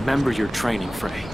remember your training, Frey.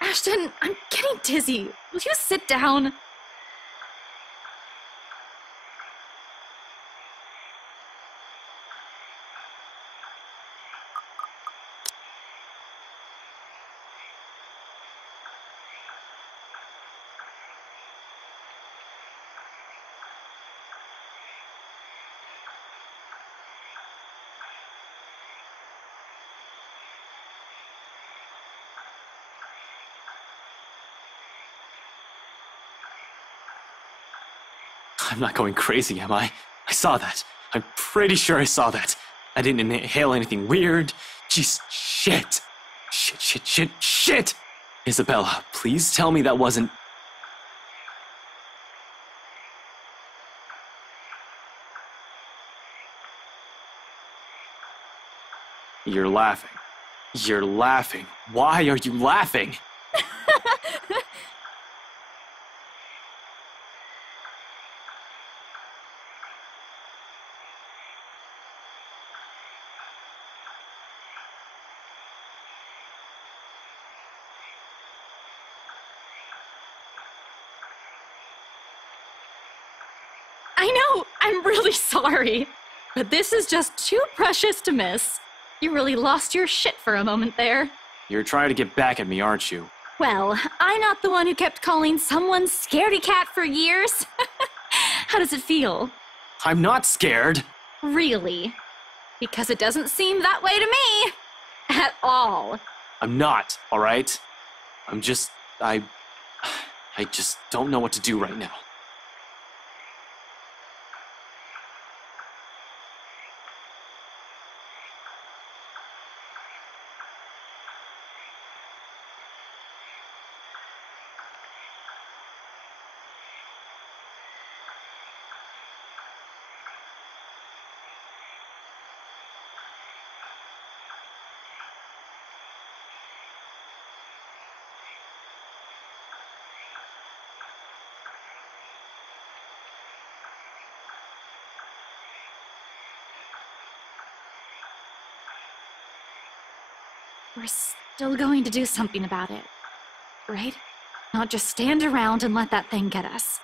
Ashton, I'm getting dizzy. Will you sit down? I'm not going crazy, am I? I saw that. I'm pretty sure I saw that. I didn't inhale anything weird. Jeez, shit. Shit. Isabella, please tell me that wasn't... You're laughing. You're laughing. Why are you laughing? I know, I'm really sorry. But this is just too precious to miss. You really lost your shit for a moment there. You're trying to get back at me, aren't you? Well, I'm not the one who kept calling someone scaredy cat for years. How does it feel? I'm not scared. Really? Because it doesn't seem that way to me. At all. I'm not, all right? I'm just... I just don't know what to do right now. We're still going to do something about it, right? Not just stand around and let that thing get us.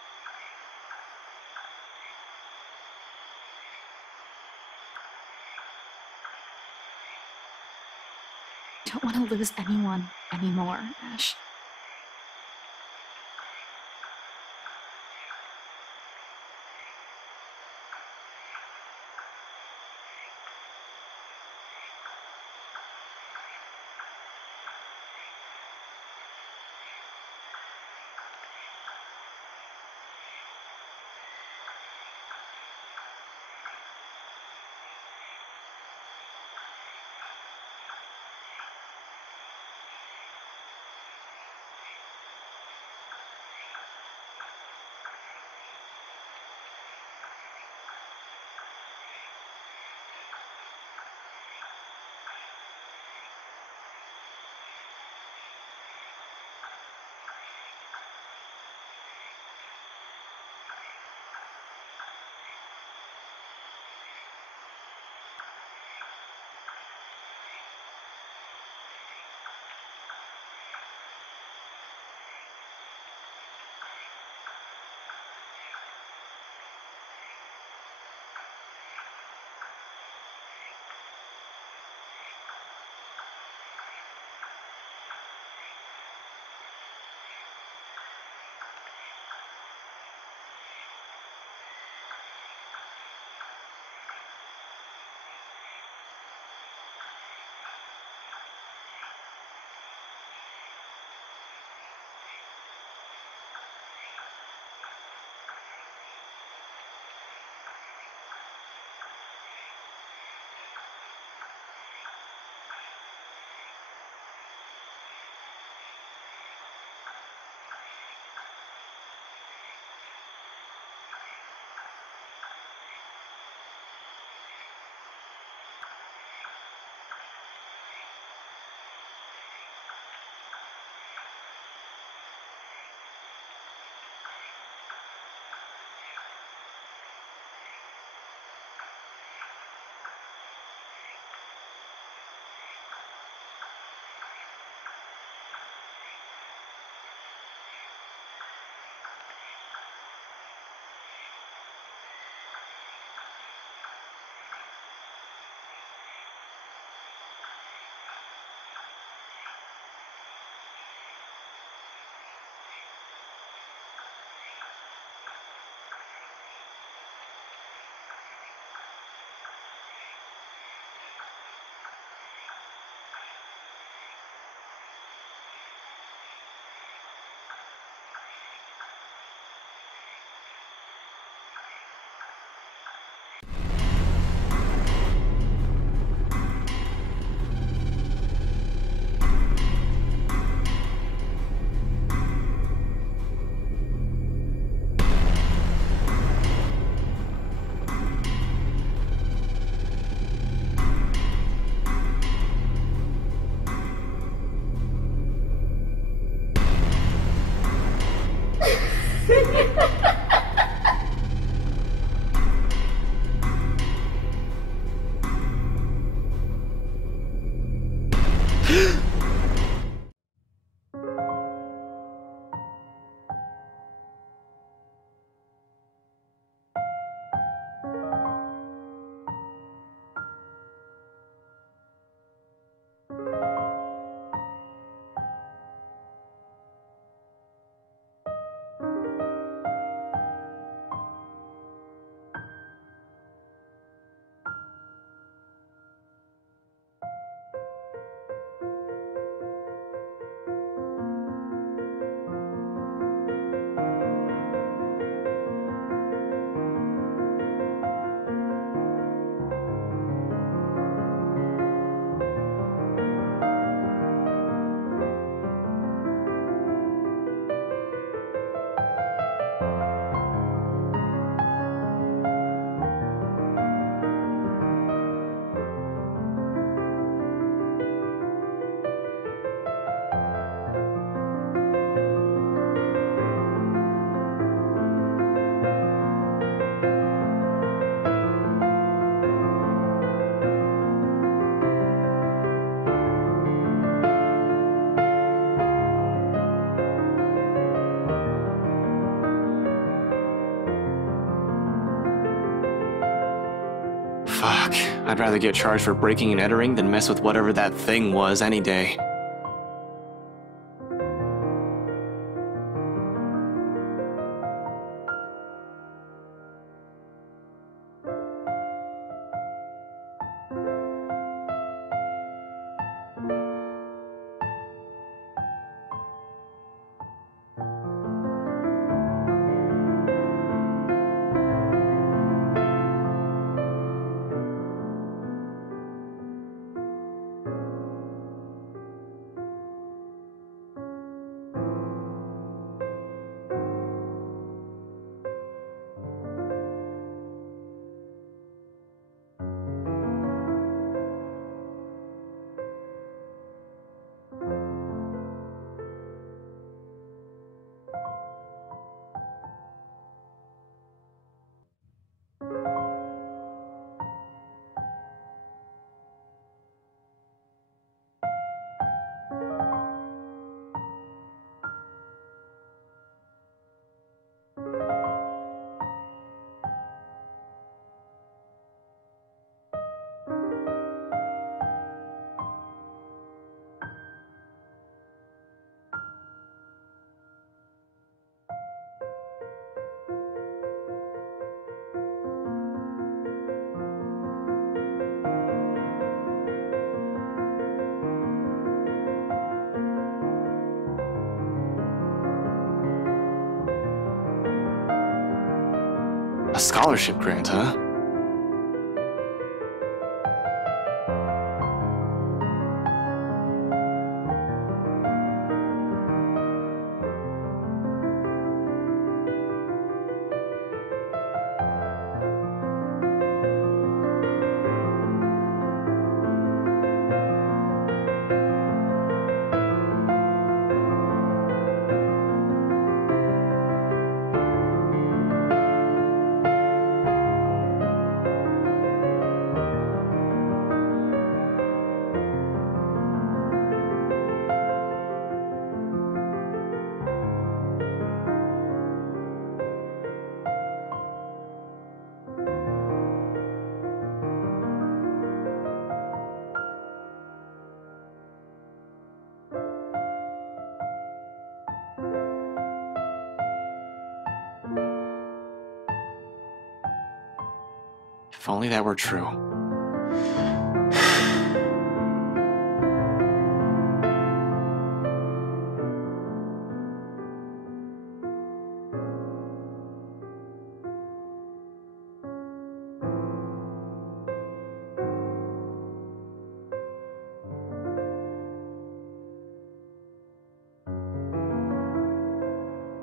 I don't want to lose anyone anymore, Ash. Fuck, I'd rather get charged for breaking and entering than mess with whatever that thing was any day. A scholarship grant, huh? If only that were true.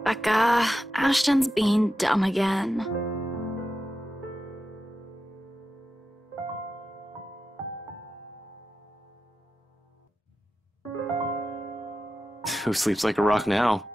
Becca, Ashton's being dumb again. Who sleeps like a rock now?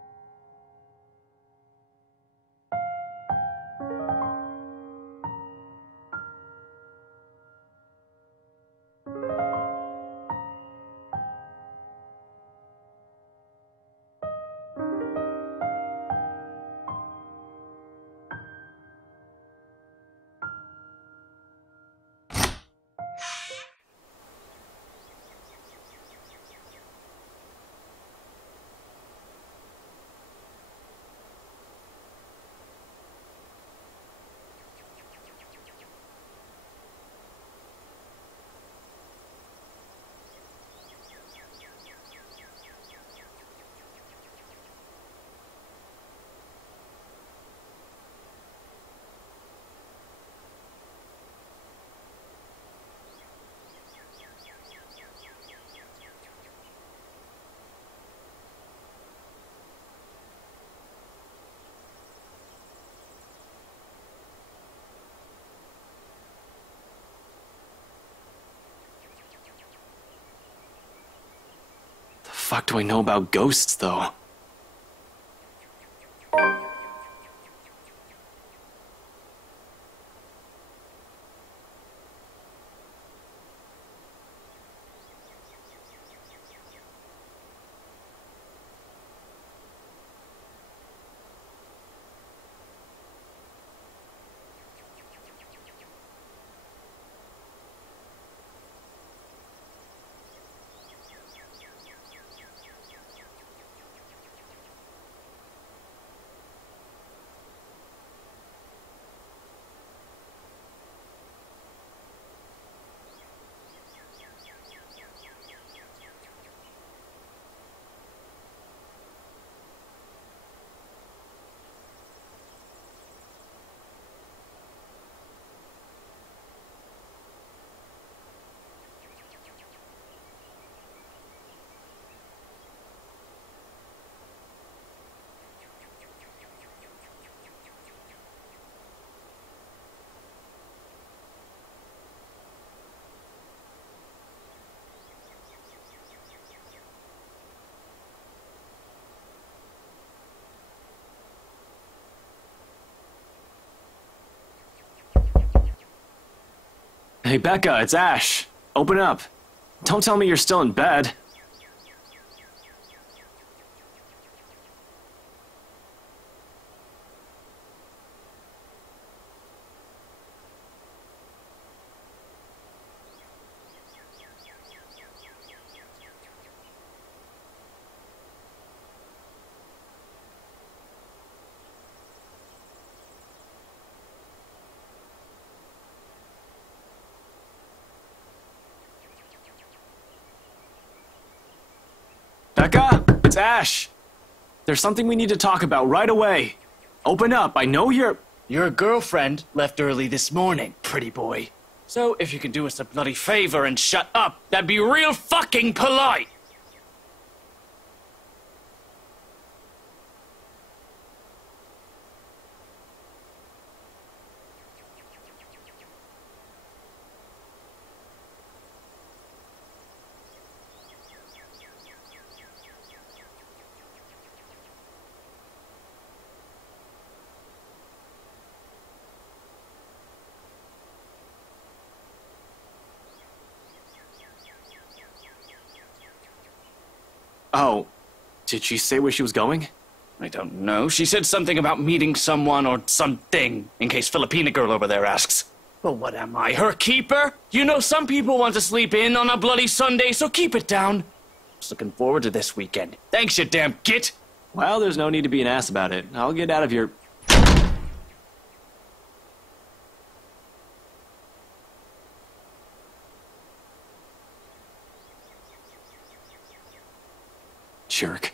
fuck do I know about ghosts, though? Hey, Becca, it's Ash. Open up. Don't tell me you're still in bed. Becca, it's Ash. There's something we need to talk about right away. Open up, I know you're... Your girlfriend left early this morning, pretty boy. So if you can do us a bloody favor and shut up, that'd be real fucking polite. Oh, did she say where she was going? I don't know. She said something about meeting someone or something, in case Filipina girl over there asks. But what am I, her keeper? You know some people want to sleep in on a bloody Sunday, so keep it down. Just looking forward to this weekend. Thanks, you damn git. Well, there's no need to be an ass about it. I'll get out of your... Jerk.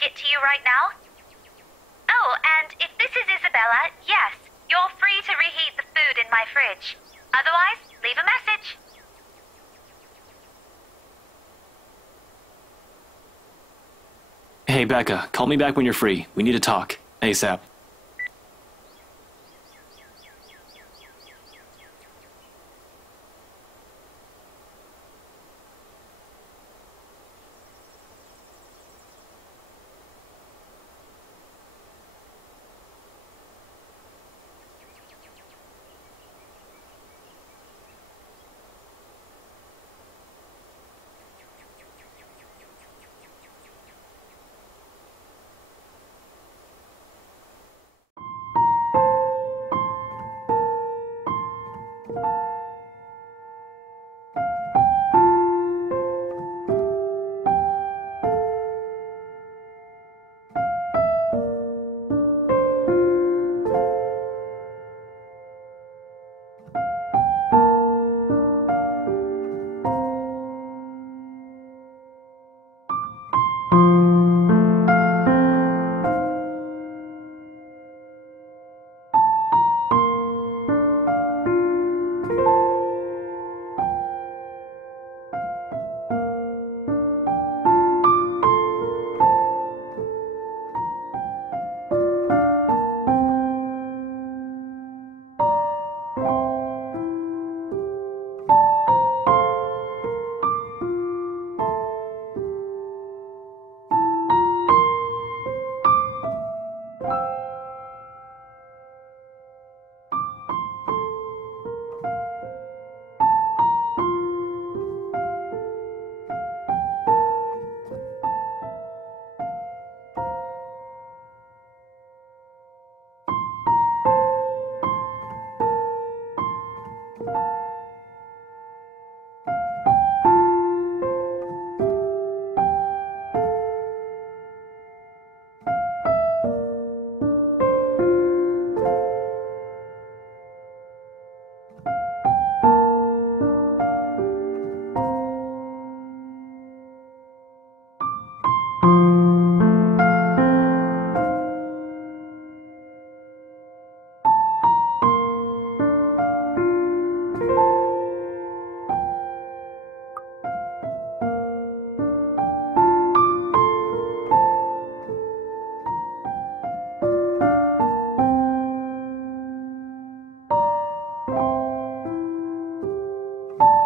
get to you right now? Oh, and if this is Isabella, yes, you're free to reheat the food in my fridge. Otherwise, leave a message. Hey, Becca, call me back when you're free. We need to talk. ASAP.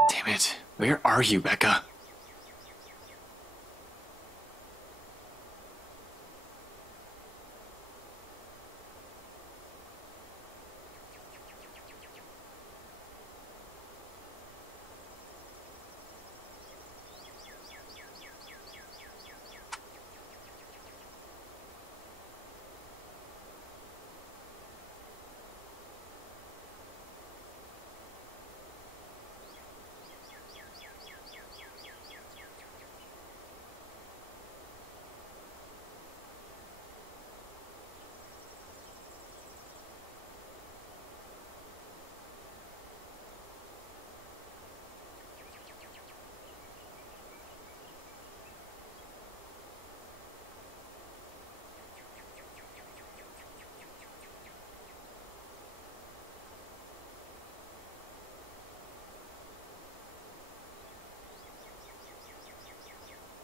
Damn it. Where are you, Becca?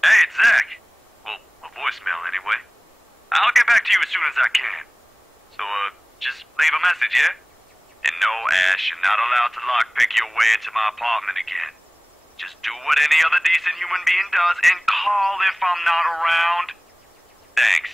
Hey, it's Zach. Well, a voicemail anyway. I'll get back to you as soon as I can. So, just leave a message, yeah? And no, Ash, you're not allowed to lockpick your way into my apartment again. Just do what any other decent human being does and call if I'm not around. Thanks.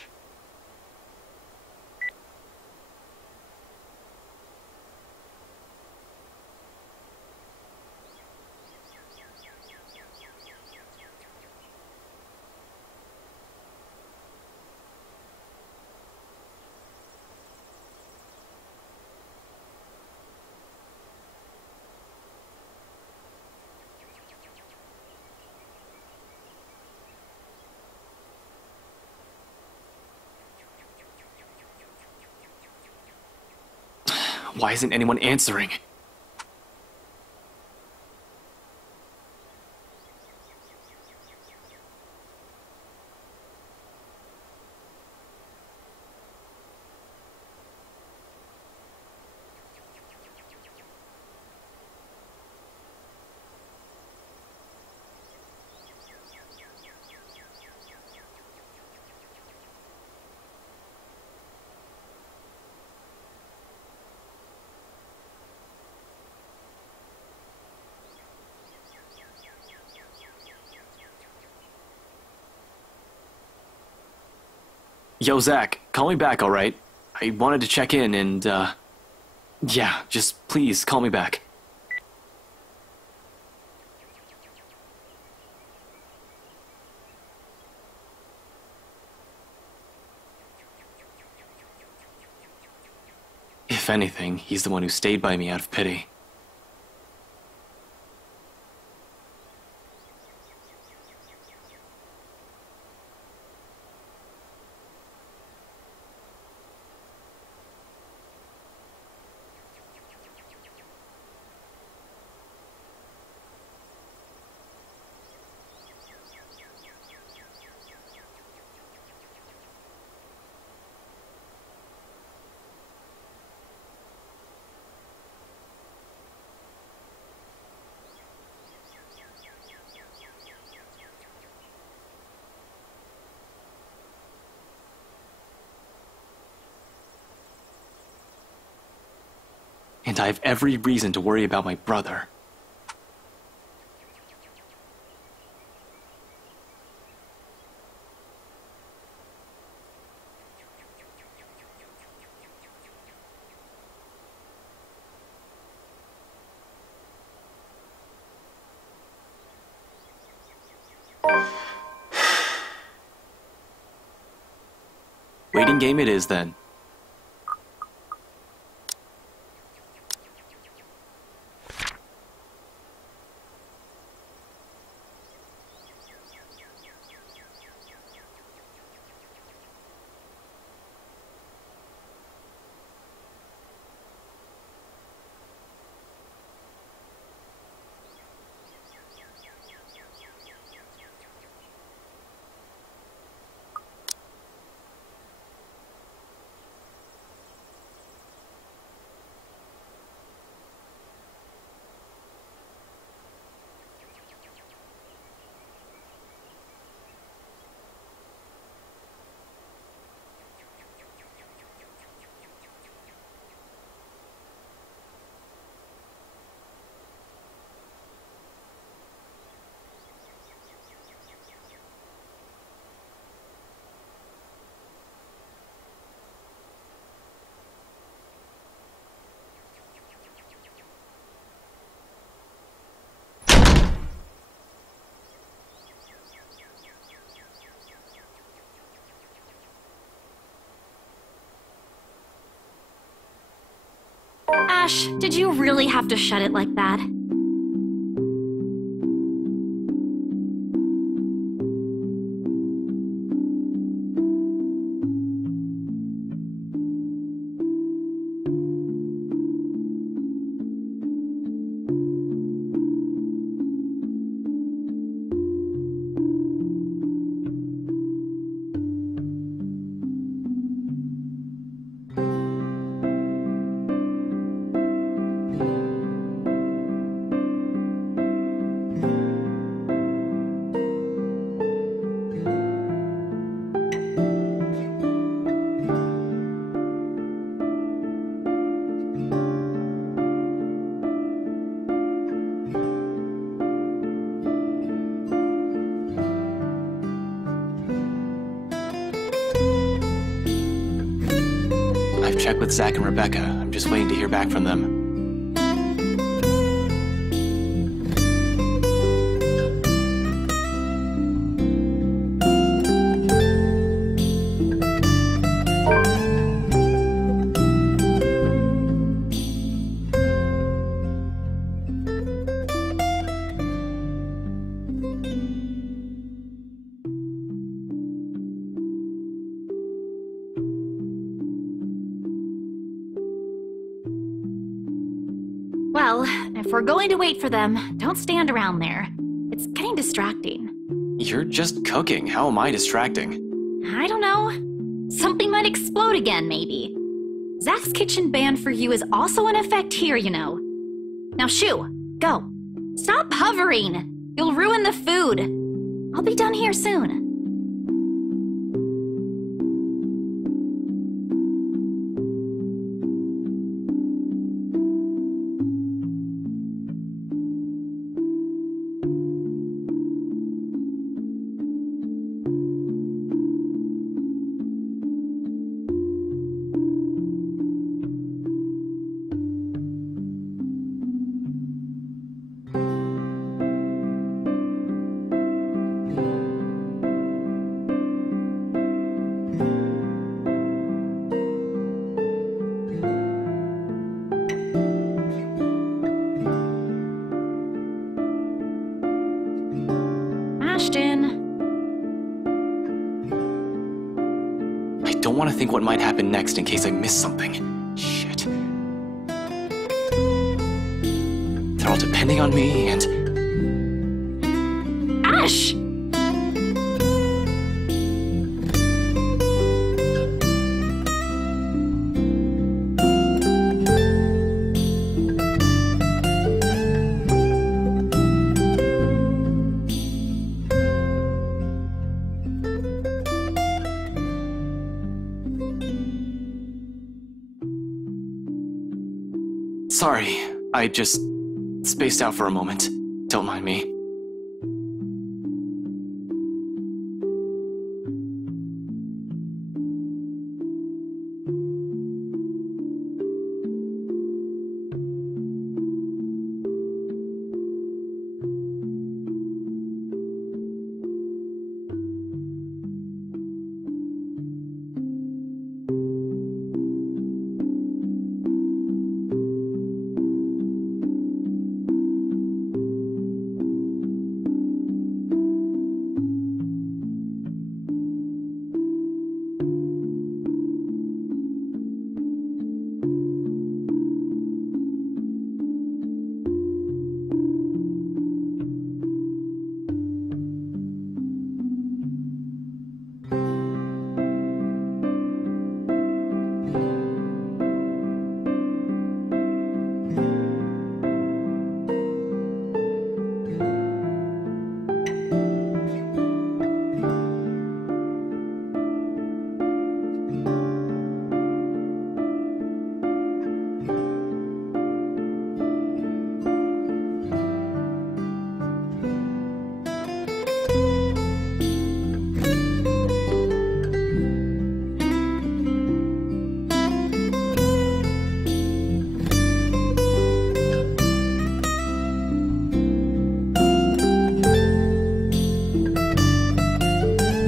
Why isn't anyone answering? Yo, Zach, call me back, alright? I wanted to check in and, yeah, just please call me back. If anything, he's the one who stayed by me out of pity. And I have every reason to worry about my brother. Waiting game it is then. Ash, did you really have to shut it like that? I've checked with Zach and Rebecca. I'm just waiting to hear back from them. Well, if we're going to wait for them, don't stand around there. It's getting distracting. You're just cooking. How am I distracting? I don't know. Something might explode again, maybe. Zach's kitchen ban for you is also in effect here, you know. Now shoo, go. Stop hovering. You'll ruin the food. I'll be done here soon. question? I don't want to think what might happen next in case I miss something. Shit. They're all depending on me and... Ash! Sorry, I just spaced out for a moment. Don't mind me.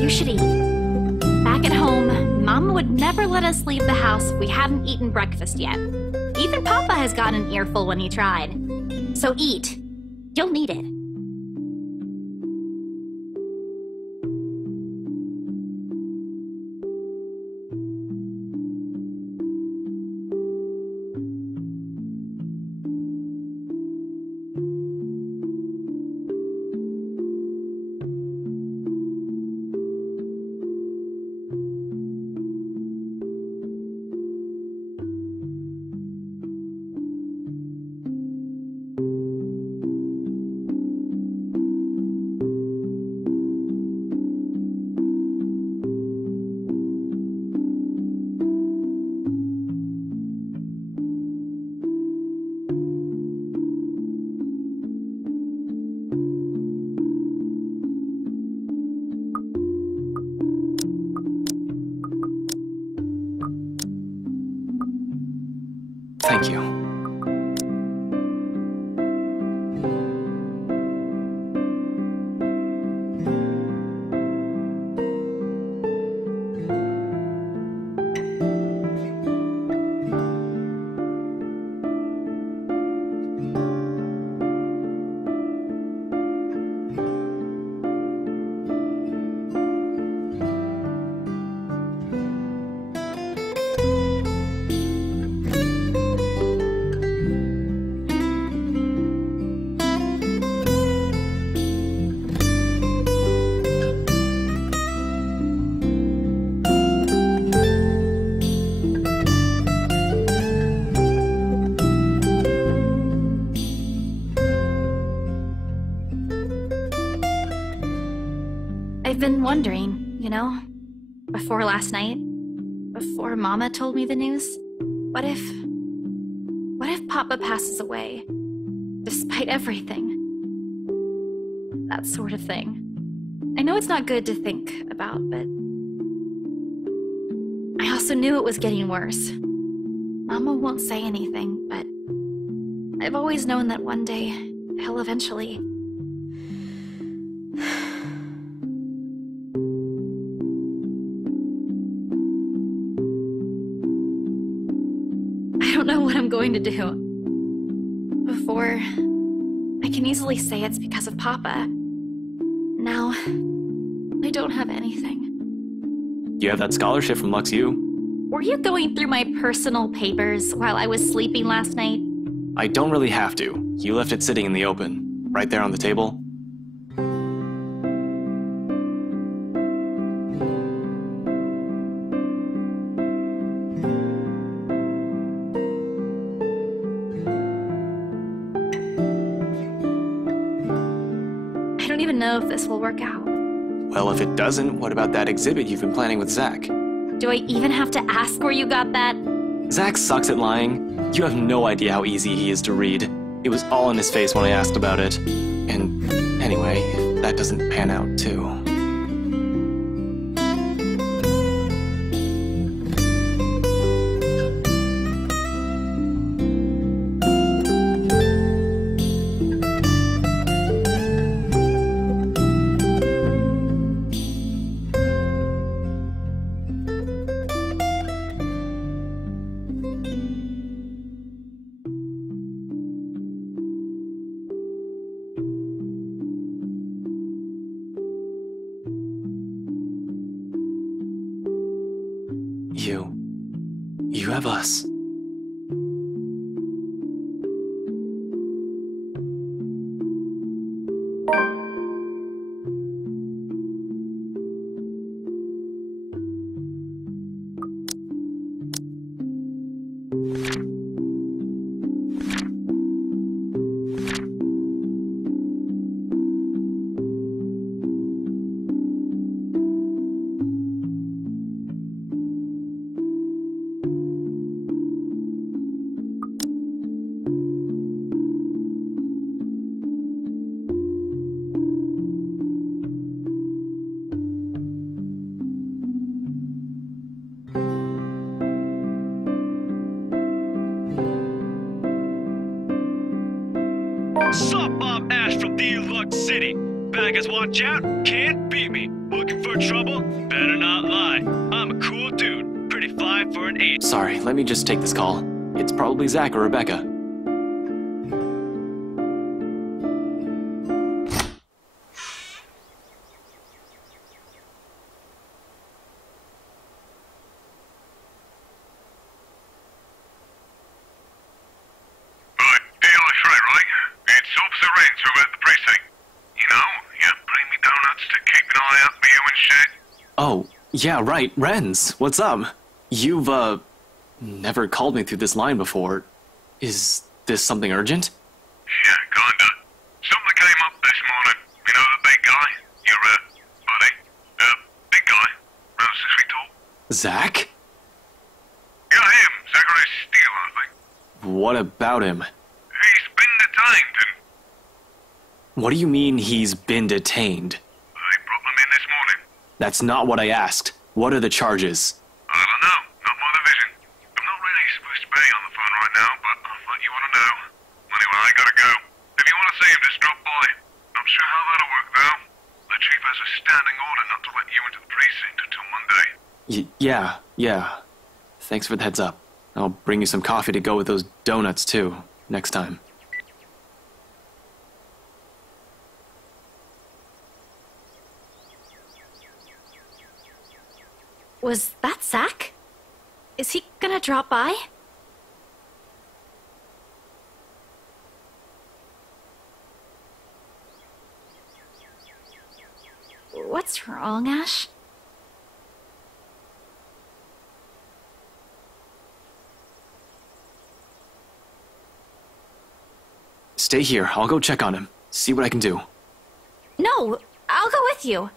You should eat. Back at home, Mama would never let us leave the house if we hadn't eaten breakfast yet. Even Papa has got an earful when he tried. So eat. You'll need it. Thank you. I've been wondering, before last night, before Mama told me the news, what if Papa passes away, despite everything? That sort of thing. I know it's not good to think about, but I also knew it was getting worse. Mama won't say anything, but I've always known that one day he'll eventually... I don't know what I'm going to do. Before, I can easily say it's because of Papa. Now, I don't have anything. You have that scholarship from Lux U. Were you going through my personal papers while I was sleeping last night? I don't really have to. You left it sitting in the open, right there on the table. I don't even know if this will work out. Well, if it doesn't, what about that exhibit you've been planning with Zach? Do I even have to ask where you got that? Zach sucks at lying. You have no idea how easy he is to read. It was all in his face when I asked about it. And anyway, if that doesn't pan out too. You have us. Sup, I'm Ash from Deluxe City. Baggers watch out, can't beat me. Looking for trouble? Better not lie. I'm a cool dude, pretty fly for an 8. Sorry, let me just take this call. It's probably Zach or Rebecca. Oh, yeah, right, Renz. What's up? You've, never called me through this line before. Is this something urgent? Yeah, kinda. Something came up this morning. You know the big guy? Your, buddy? Big guy. Around 6 feet tall. Zach? Yeah, him. Zachary Steele, I think. What about him? He's been detained and... What do you mean he's been detained? They brought him in this morning. That's not what I asked. What are the charges? I don't know. Not my division. I'm not really supposed to be on the phone right now, but I thought you want to know. Anyway, I gotta go. If you want to see him, just drop by. Not sure how that'll work, though. The chief has a standing order not to let you into the precinct until Monday. Yeah. Thanks for the heads up. I'll bring you some coffee to go with those donuts, too, next time. Was that Zach? Is he gonna drop by? What's wrong, Ash? Stay here. I'll go check on him. See what I can do. No, I'll go with you.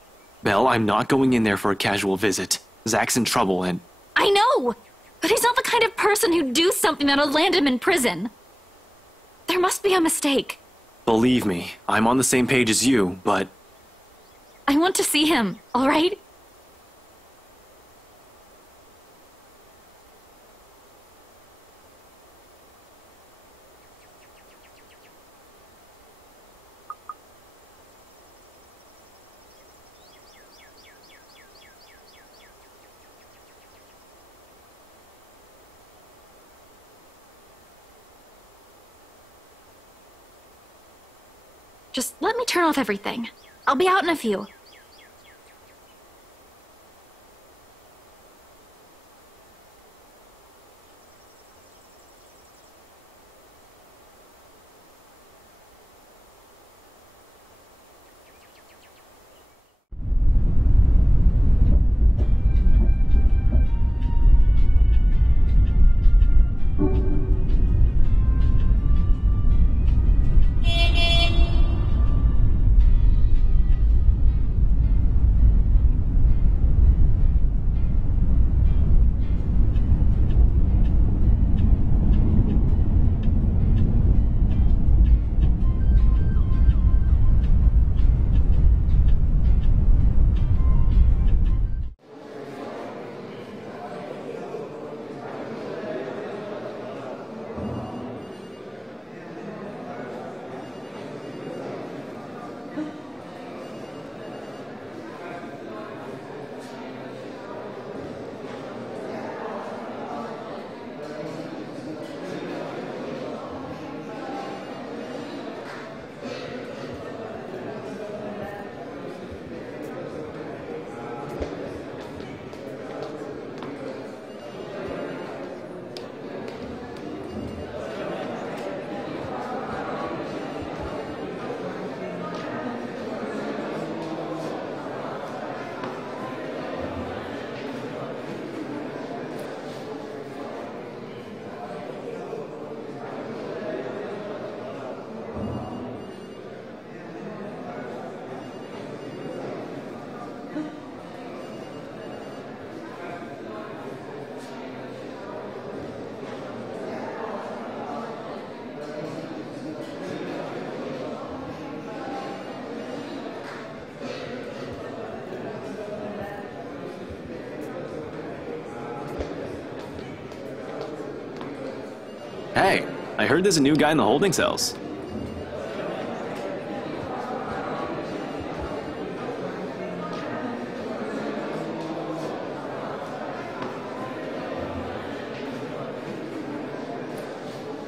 Belle, I'm not going in there for a casual visit. Zach's in trouble and... I know, but he's not the kind of person who'd do something that'll land him in prison. There must be a mistake. Believe me, I'm on the same page as you, but... I want to see him, all right? Just let me turn off everything. I'll be out in a few. Hey, I heard there's a new guy in the holding cells.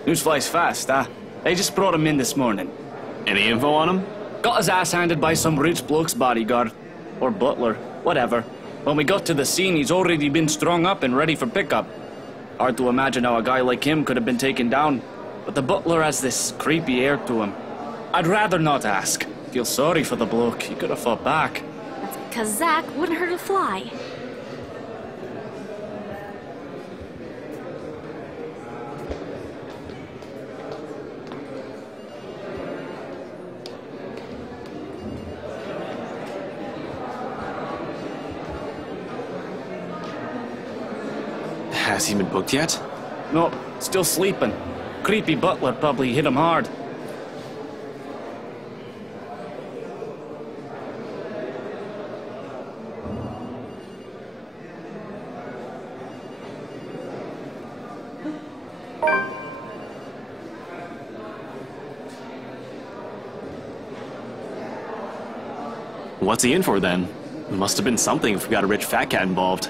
News flies fast, huh? They just brought him in this morning. Any info on him? Got his ass handed by some rich bloke's bodyguard. Or butler, whatever. When we got to the scene, he's already been strung up and ready for pickup. Hard to imagine how a guy like him could have been taken down. But the butler has this creepy air to him. I'd rather not ask. Feel sorry for the bloke. He could have fought back. That's because Zach wouldn't hurt a fly. Has he been booked yet? No, still sleeping. Creepy butler probably hit him hard. What's he in for then? Must have been something if we got a rich fat cat involved.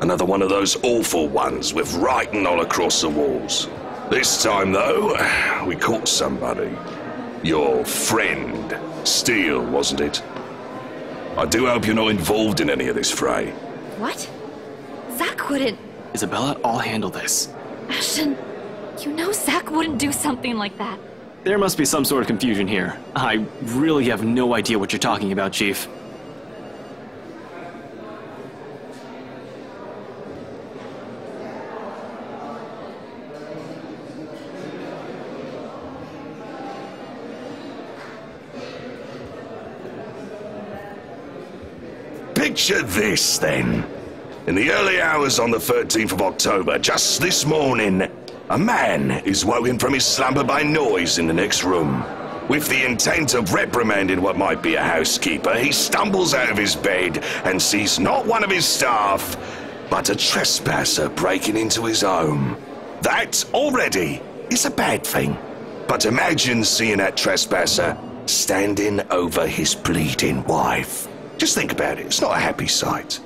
Another one of those awful ones with writing all across the walls. This time, though, we caught somebody. Your friend, Steele, wasn't it? I do hope you're not involved in any of this fray. What? Zach wouldn't... Isabella, I'll handle this. Ashton, you know Zach wouldn't do something like that. There must be some sort of confusion here. I really have no idea what you're talking about, Chief. Picture this, then. In the early hours on the 13th of October, just this morning, a man is woken from his slumber by noise in the next room. With the intent of reprimanding what might be a housekeeper, he stumbles out of his bed and sees not one of his staff, but a trespasser breaking into his home. That, already, is a bad thing. But imagine seeing that trespasser standing over his bleeding wife. Just think about it, it's not a happy sight.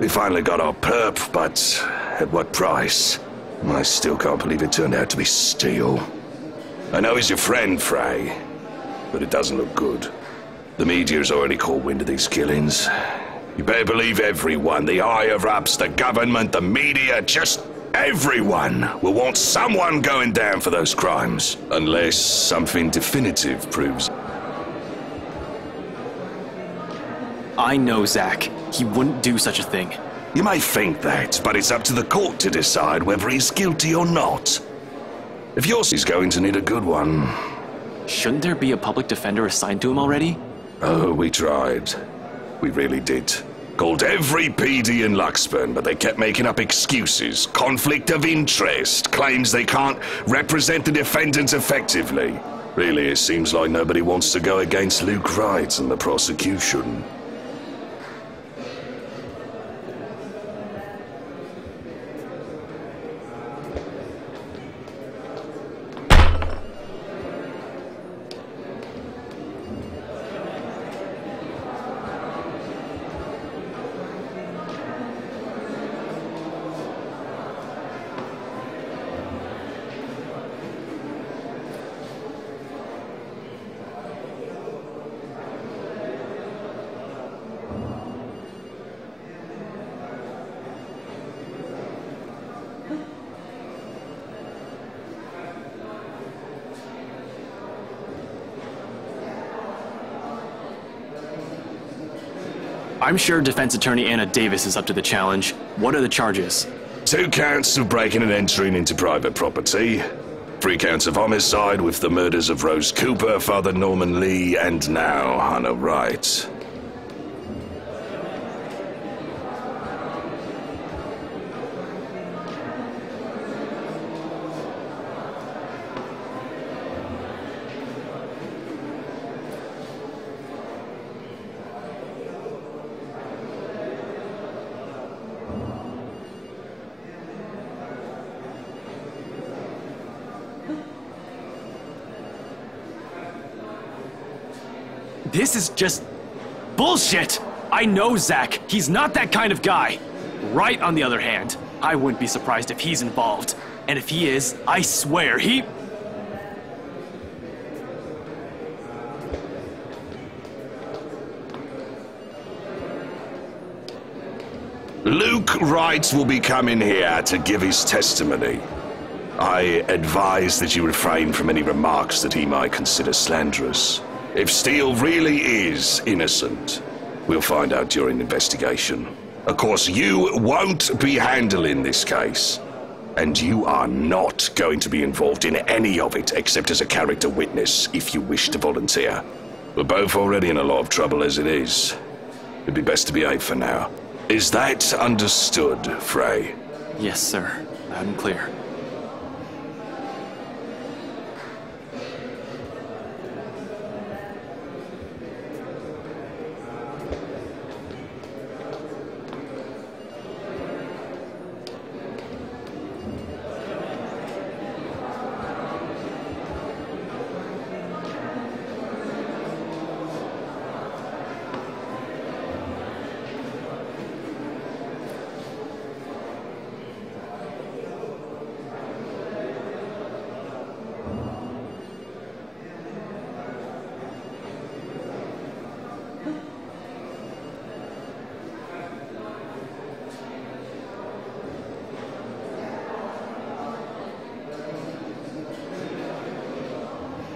We finally got our perp, but at what price? I still can't believe it turned out to be steel. I know he's your friend, Frey, but it doesn't look good. The media's already caught wind of these killings. You better believe everyone, the higher-ups, the government, the media, just everyone will want someone going down for those crimes. Unless something definitive proves. I know Zack. He wouldn't do such a thing. You may think that, but it's up to the court to decide whether he's guilty or not. If yours is going to need a good one. Shouldn't there be a public defender assigned to him already? Oh, we tried. We really did. Called every PD in Luxburn, but they kept making up excuses. Conflict of interest, claims they can't represent the defendants effectively. Really, it seems like nobody wants to go against Luke Wright and the prosecution. I'm sure defense attorney Anna Davis is up to the challenge. What are the charges? 2 counts of breaking and entering into private property. 3 counts of homicide with the murders of Rose Cooper, Father Norman Lee, and now Hannah Wright. This is just bullshit! I know Zack. He's not that kind of guy. Wright, on the other hand, I wouldn't be surprised if he's involved. And if he is, I swear he... Luke Wright will be coming here to give his testimony. I advise that you refrain from any remarks that he might consider slanderous. If Steele really is innocent, we'll find out during the investigation. Of course, you won't be handling this case, and you are not going to be involved in any of it except as a character witness if you wish to volunteer. We're both already in a lot of trouble as it is. It'd be best to behave for now. Is that understood, Frey? Yes, sir. Loud and clear.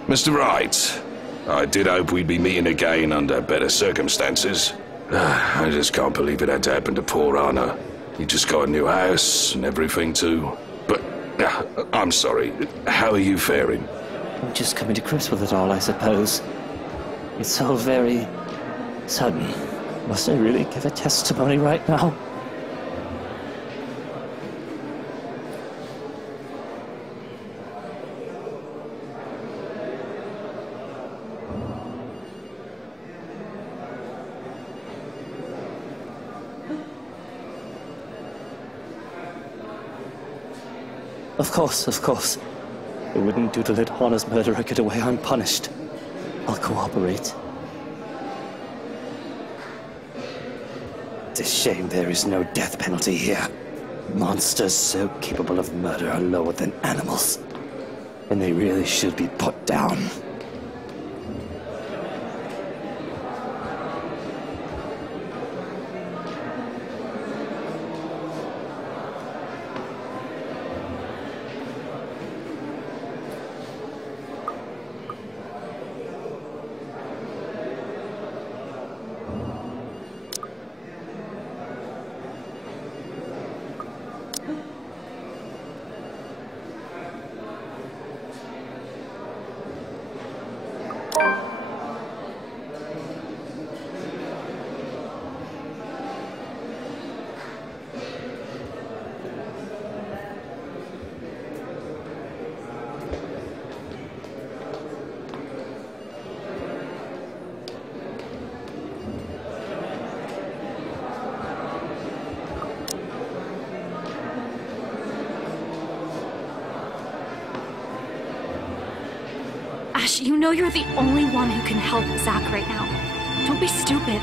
Mr. Wright, I did hope we'd be meeting again under better circumstances. I just can't believe it had to happen to poor Anna. You just got a new house and everything too. But, I'm sorry, how are you faring? I'm just coming to grips with it all, I suppose. It's all very sudden. Must I really give a testimony right now? Of course. I wouldn't do to let Hannah's murderer get away unpunished. I'll cooperate. It's a shame there is no death penalty here. Monsters so capable of murder are lower than animals, and they really should be put down. Ash, you know you're the only one who can help Zach right now. Don't be stupid.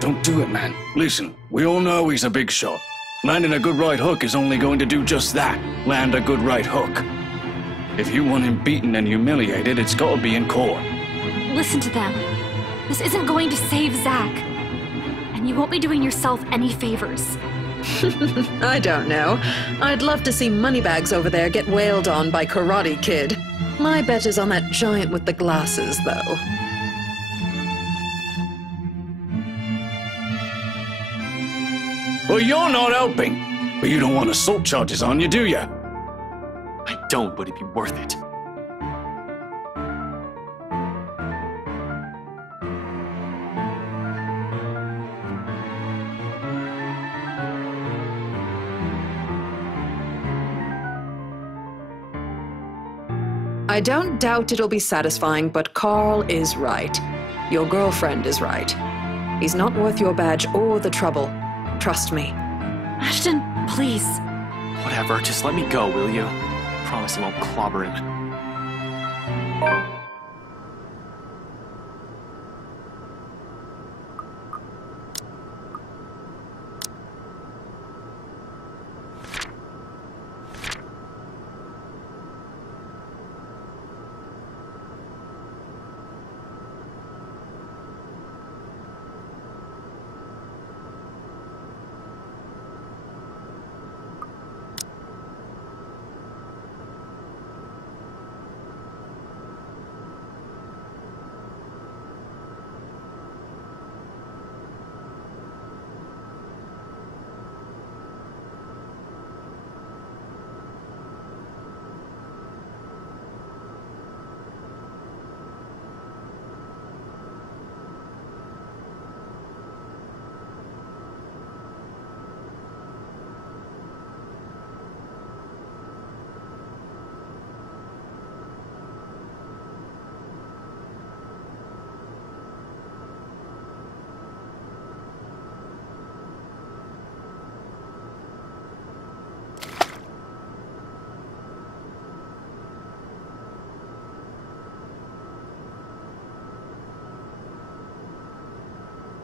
Don't do it, man. Listen, we all know he's a big shot. Landing a good right hook is only going to do just that. Land a good right hook. If you want him beaten and humiliated, it's gotta be in court. Listen to them. This isn't going to save Zach. And you won't be doing yourself any favors. I don't know. I'd love to see Moneybags over there get wailed on by Karate Kid. My bet is on that giant with the glasses, though. Well, you're not helping. But you don't want assault charges on you, do you? I don't, but it'd be worth it. I don't doubt it'll be satisfying, but Carl is right. Your girlfriend is right. He's not worth your badge or the trouble. Trust me. Ashton, please. Whatever, just let me go, will you? Promise I won't clobber him.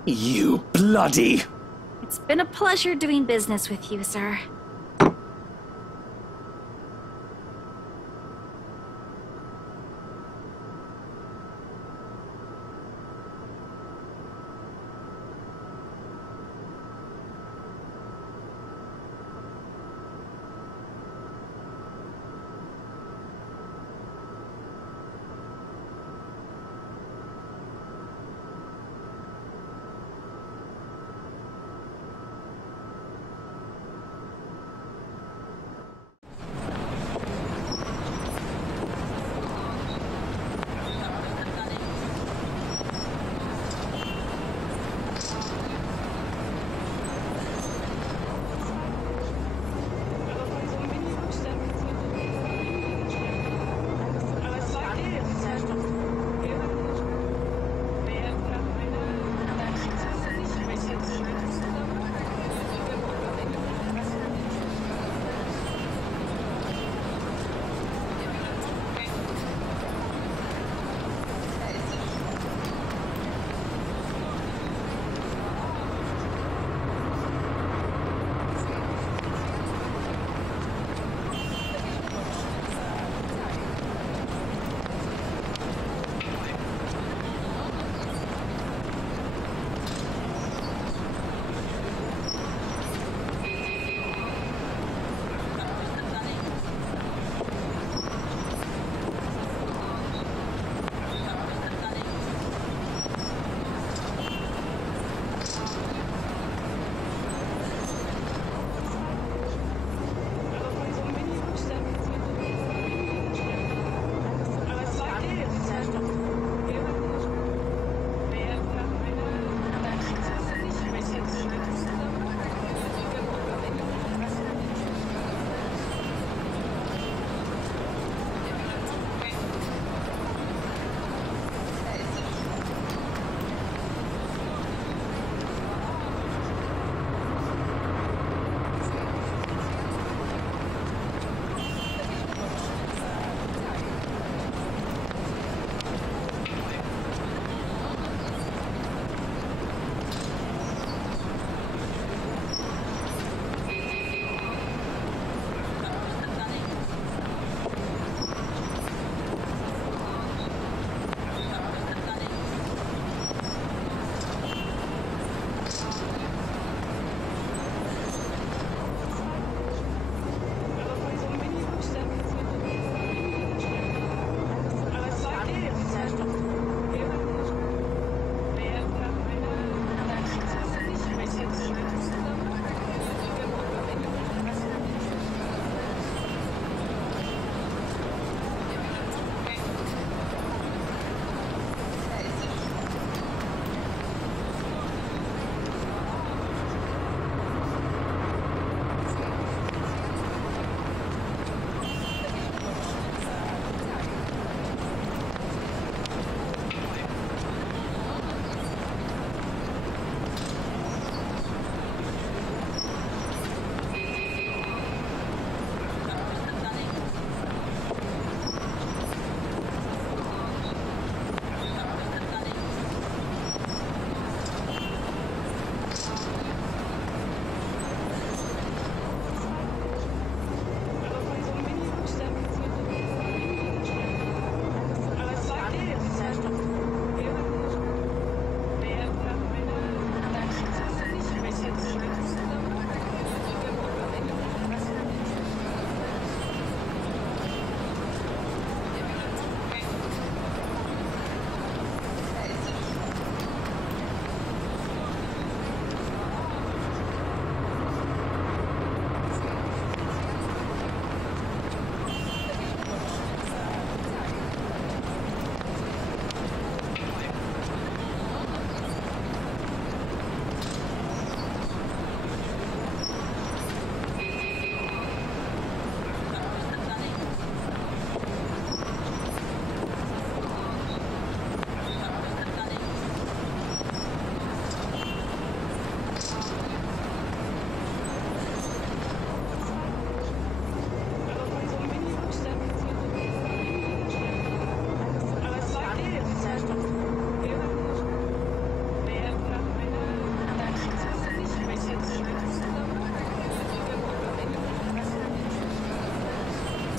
You bloody... It's been a pleasure doing business with you, sir.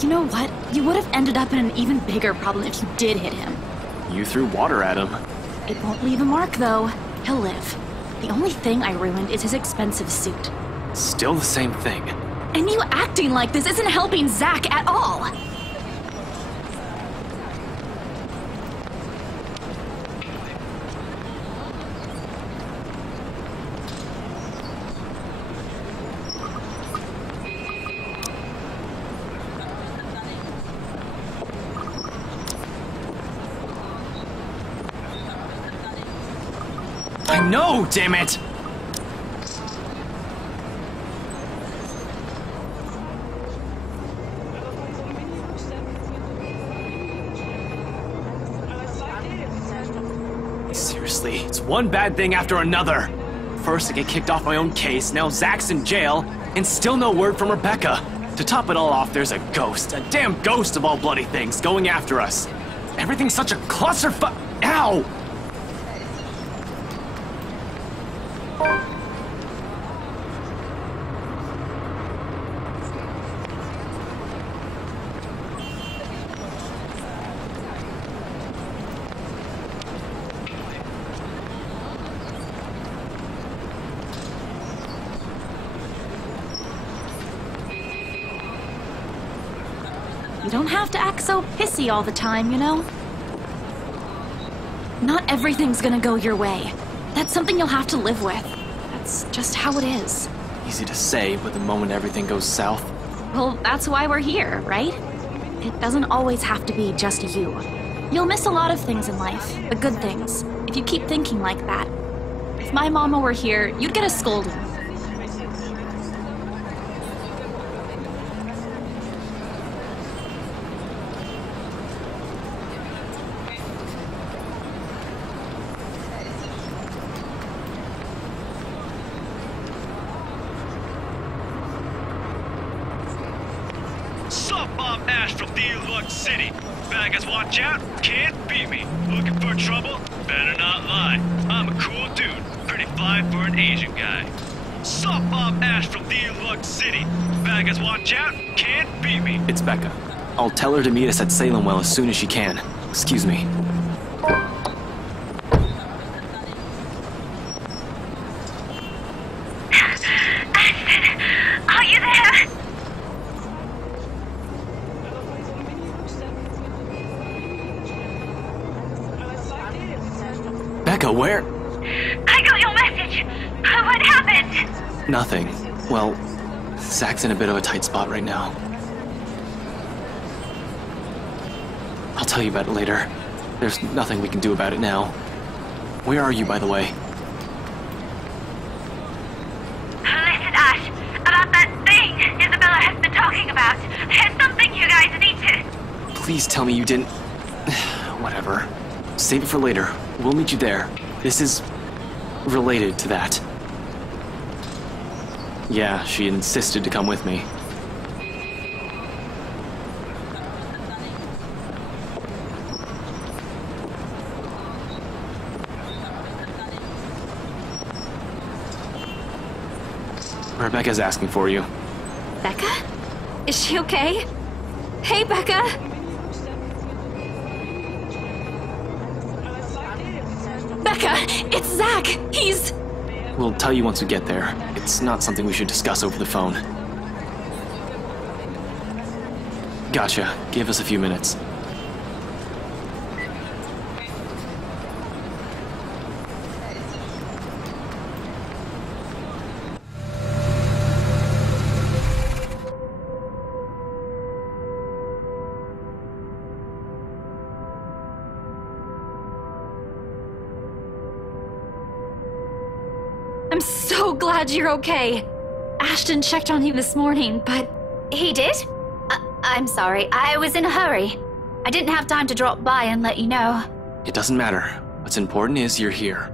You know what? You would have ended up in an even bigger problem if you did hit him. You threw water at him. It won't leave a mark, though. He'll live. The only thing I ruined is his expensive suit. Still the same thing. And you acting like this isn't helping Zach at all! I know, damn it! Seriously, it's one bad thing after another. First I get kicked off my own case, now Zach's in jail, and still no word from Rebecca. To top it all off, there's a ghost, a damn ghost of all bloody things, going after us. Everything's such a clusterfuck. Ow! You don't have to act so pissy all the time, you know? Not everything's gonna go your way. That's something you'll have to live with. That's just how it is. Easy to say, but the moment everything goes south. Well, that's why we're here, right? It doesn't always have to be just you. You'll miss a lot of things in life, the good things, if you keep thinking like that. If my mama were here, you'd get a scolding. Sup, I'm Ash from Deluxe City. Baggers watch out, can't beat me. Looking for trouble? Better not lie. I'm a cool dude, pretty fly for an Asian guy. Sup, I'm Ash from Deluxe City. Baggers watch out, can't beat me. It's Becca. I'll tell her to meet us at Salem Well as soon as she can. Excuse me. Ashton, are you there? Becca, where? I got your message. What happened? Nothing. Well, Zach's in a bit of a tight spot right now. I'll tell you about it later. There's nothing we can do about it now. Where are you, by the way? Listen, Ash, about that thing Isabella has been talking about. There's something you guys need to... Please tell me you didn't... Whatever. Save it for later. We'll meet you there. This is... related to that. Yeah, she insisted to come with me. Rebecca's asking for you. Becca? Is she okay? Hey, Becca! Becca, it's Zach! He's... We'll tell you once we get there. It's not something we should discuss over the phone. Gotcha. Give us a few minutes. I'm so glad you're okay. Ashton checked on you this morning, but... He did? I'm sorry. I was in a hurry. I didn't have time to drop by and let you know. It doesn't matter. What's important is you're here.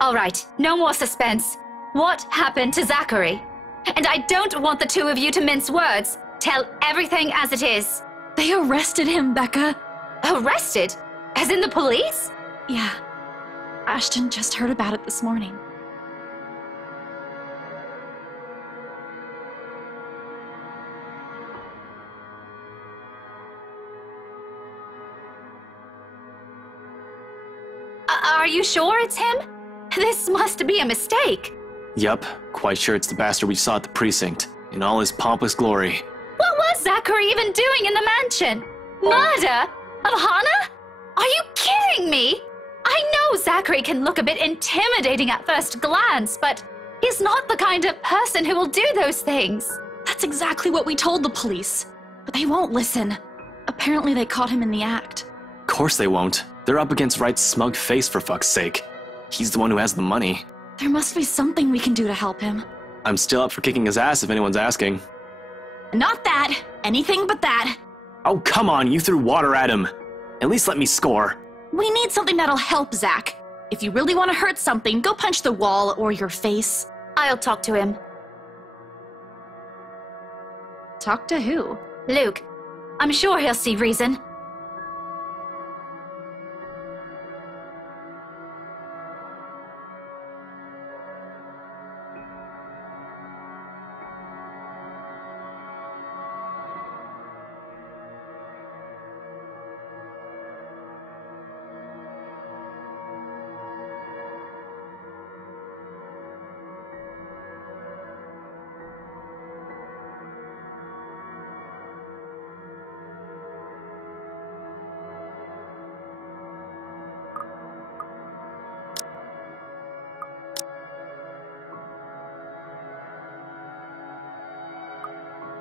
All right, no more suspense. What happened to Zachary? And I don't want the two of you to mince words. Tell everything as it is. They arrested him, Becca. Arrested? As in the police? Yeah. Ashton just heard about it this morning. Are you sure it's him? This must be a mistake. Yup, quite sure it's the bastard we saw at the precinct, in all his pompous glory. What was Zachary even doing in the mansion? Murder? Of Hannah? Are you kidding me? I know Zachary can look a bit intimidating at first glance, but he's not the kind of person who will do those things. That's exactly what we told the police. But they won't listen. Apparently they caught him in the act. Of course they won't. They're up against Wright's smug face, for fuck's sake. He's the one who has the money. There must be something we can do to help him. I'm still up for kicking his ass if anyone's asking. Not that. Anything but that. Oh, come on, you threw water at him. At least let me score. We need something that'll help, Zach. If you really want to hurt something, go punch the wall or your face. I'll talk to him. Talk to who? Luke. I'm sure he'll see reason.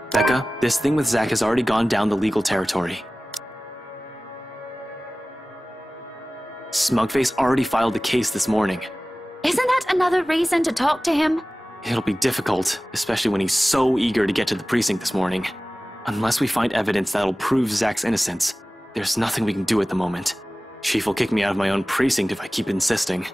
Becca, this thing with Zach has already gone down the legal territory. Smugface already filed a case this morning. Isn't that another reason to talk to him? It'll be difficult, especially when he's so eager to get to the precinct this morning. Unless we find evidence that'll prove Zach's innocence, there's nothing we can do at the moment. Chief will kick me out of my own precinct if I keep insisting.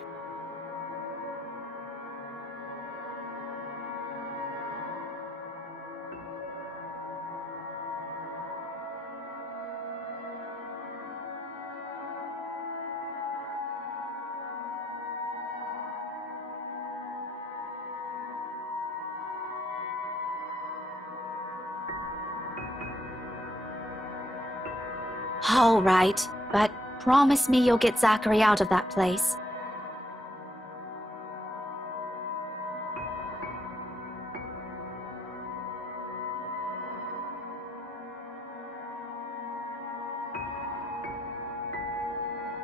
All right, but promise me you'll get Zachary out of that place.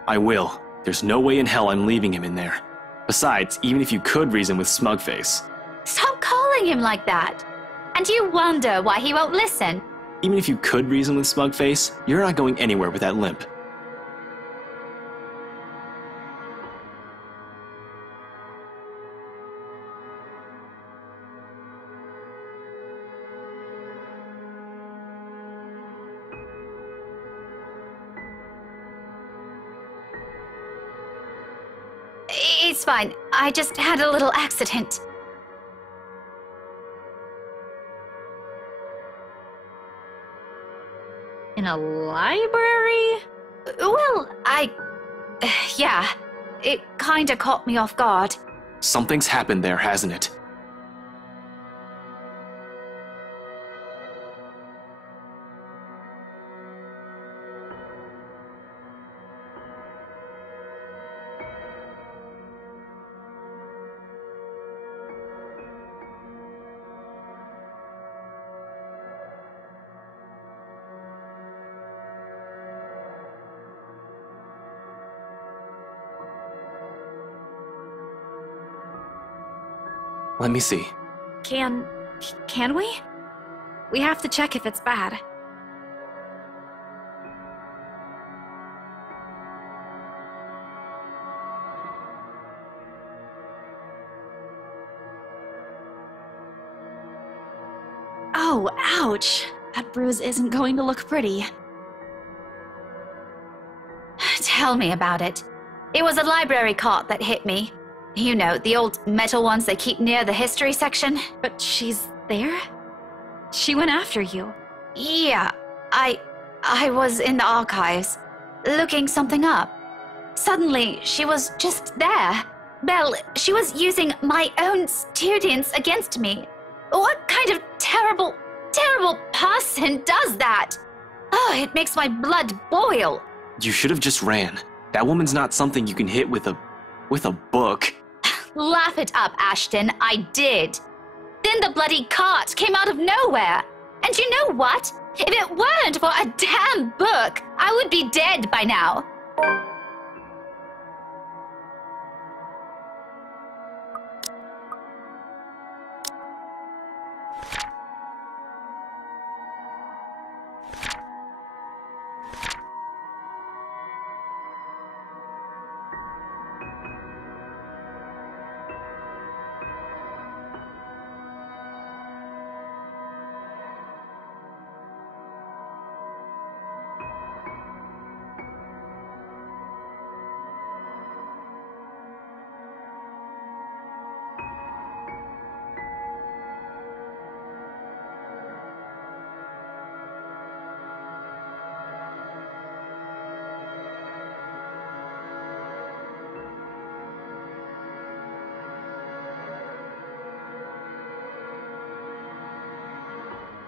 I will. There's no way in hell I'm leaving him in there. Besides, even if you could reason with Smugface, Stop calling him like that. And you wonder why he won't listen. even if you could reason with Smugface, you're not going anywhere with that limp. It's fine. I just had a little accident. In a library? Well, yeah. It kinda caught me off guard. Something's happened there, hasn't it? Let me see. Can we? We have to check if it's bad. Oh, ouch. That bruise isn't going to look pretty. Tell me about it. It was a library cart that hit me. You know, the old metal ones they keep near the history section. But she's there? She went after you. Yeah, I was in the archives, looking something up. Suddenly, she was just there. Well, she was using my own students against me. What kind of terrible person does that? Oh, it makes my blood boil. You should have just ran. That woman's not something you can hit with a book. Laugh it up, Ashton, I did. Then the bloody cart came out of nowhere. And you know what? If it weren't for a damn book, I would be dead by now.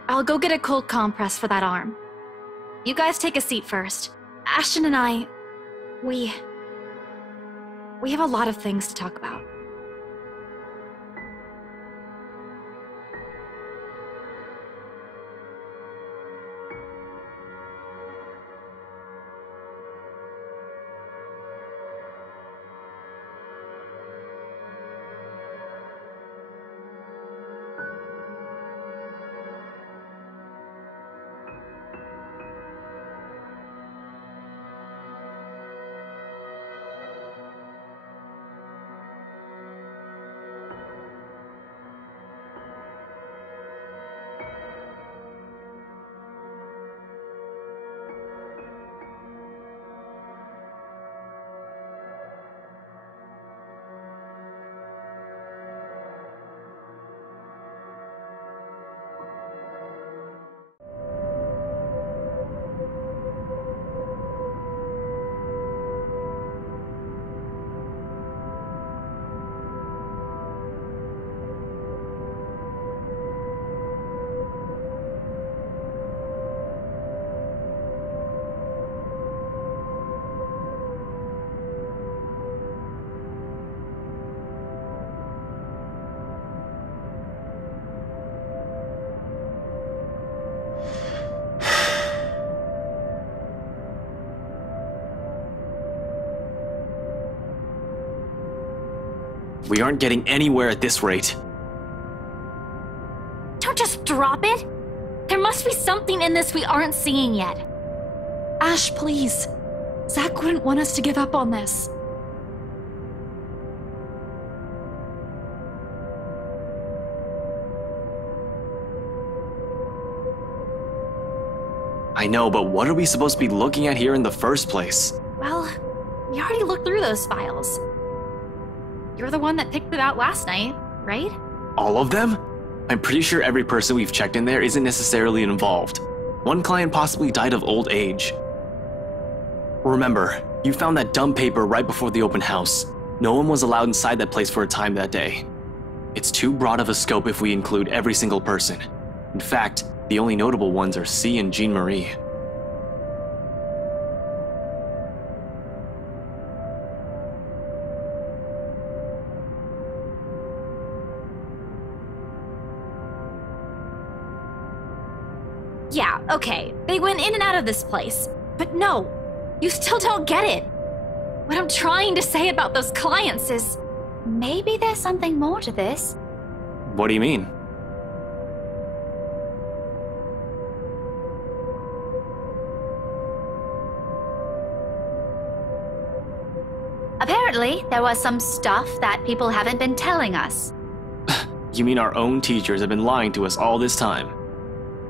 I'll go get a cold compress for that arm. You guys take a seat first. Ashton and I, we have a lot of things to talk about. We aren't getting anywhere at this rate. Don't just drop it! There must be something in this we aren't seeing yet. Ash, please. Zach wouldn't want us to give up on this. I know, but what are we supposed to be looking at here in the first place? Well, we already looked through those files. You're the one that picked it out last night, right? All of them? I'm pretty sure every person we've checked in there isn't necessarily involved. One client possibly died of old age. Remember, you found that dumb paper right before the open house. No one was allowed inside that place for a time that day. It's too broad of a scope if we include every single person. In fact, the only notable ones are C and Jean Marie. Yeah, okay, they went in and out of this place. But no, you still don't get it. What I'm trying to say about those clients is, Maybe there's something more to this. What do you mean? Apparently, there was some stuff that people haven't been telling us. You mean our own teachers have been lying to us all this time?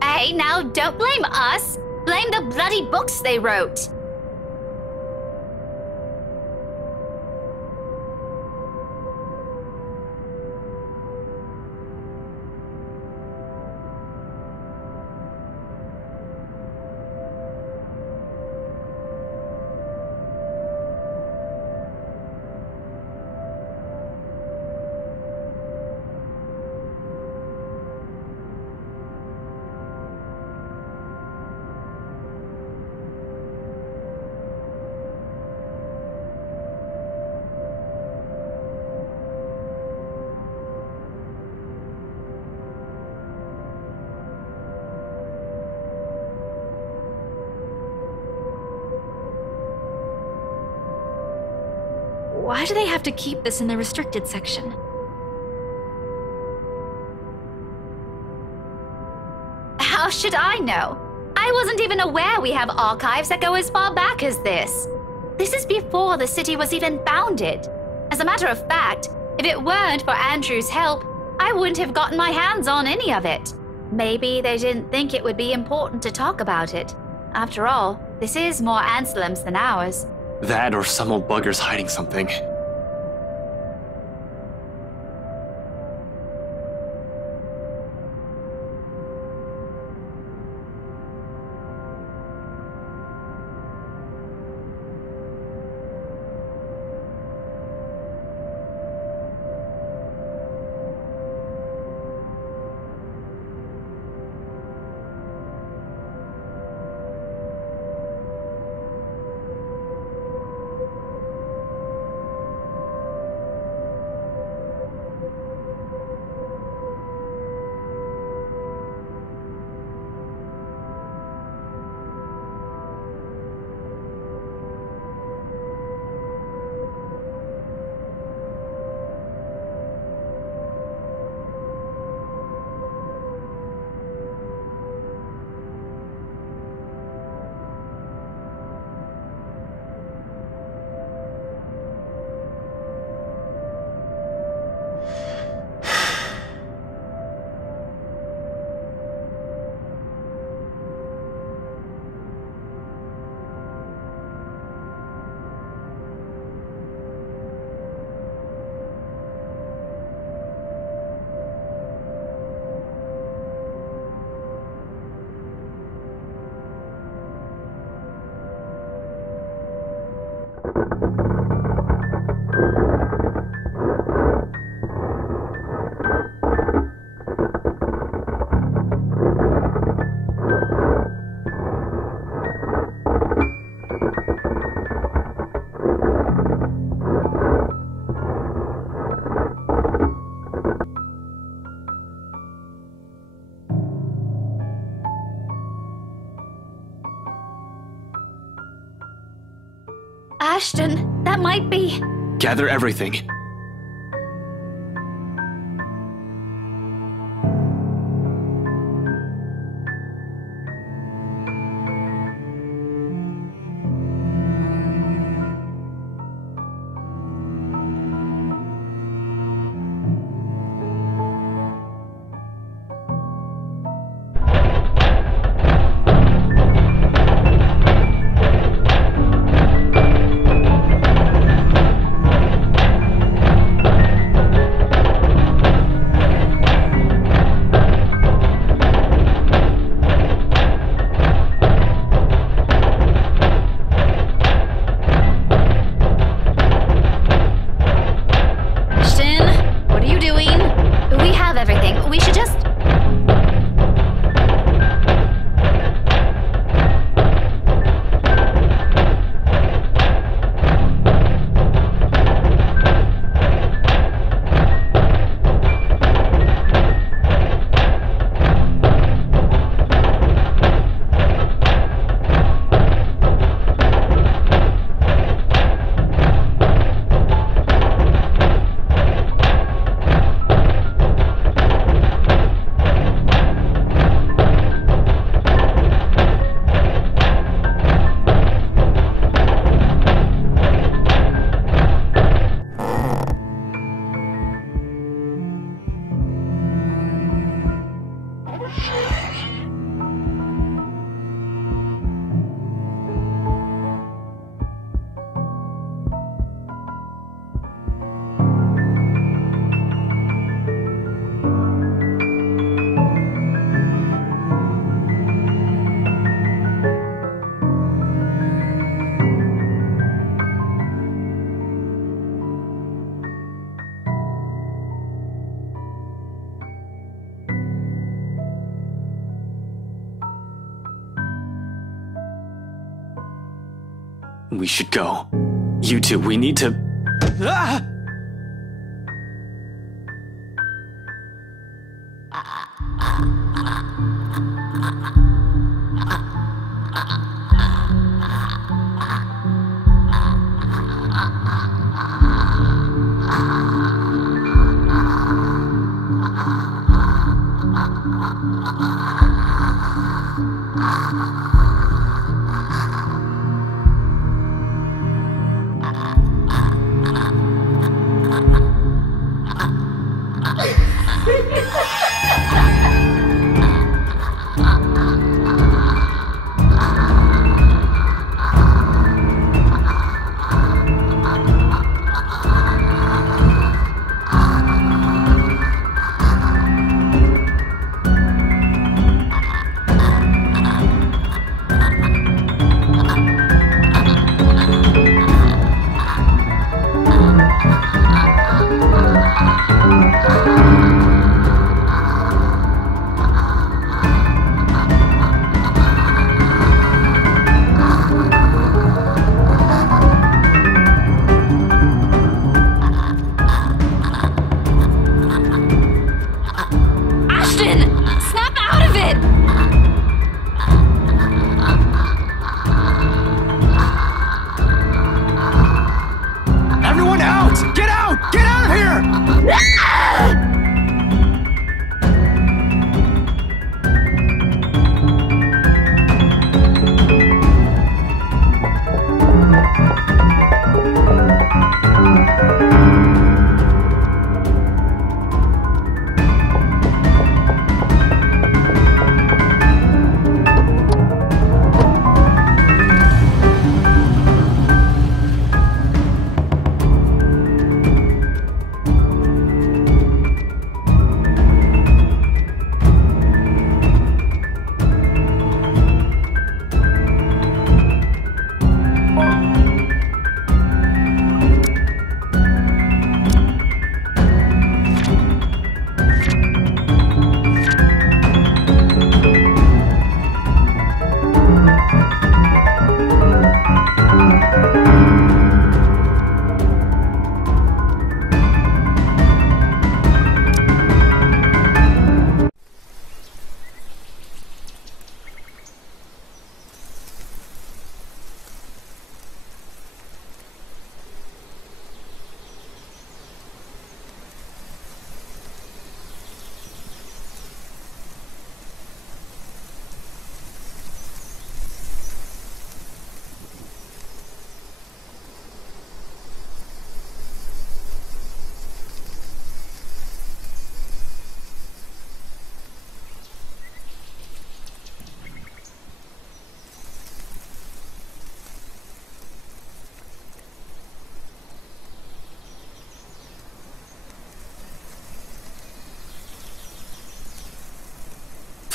Hey, now don't blame us! Blame the bloody books they wrote! Why do they have to keep this in the restricted section? How should I know? I wasn't even aware we have archives that go as far back as this. This is before the city was even founded. As a matter of fact, if it weren't for Andrew's help, I wouldn't have gotten my hands on any of it. Maybe they didn't think it would be important to talk about it. After all, this is more Anselm's than ours. That or some old bugger's hiding something. Ashton, that might be... Gather everything. We should go. You two, we need to... Ah!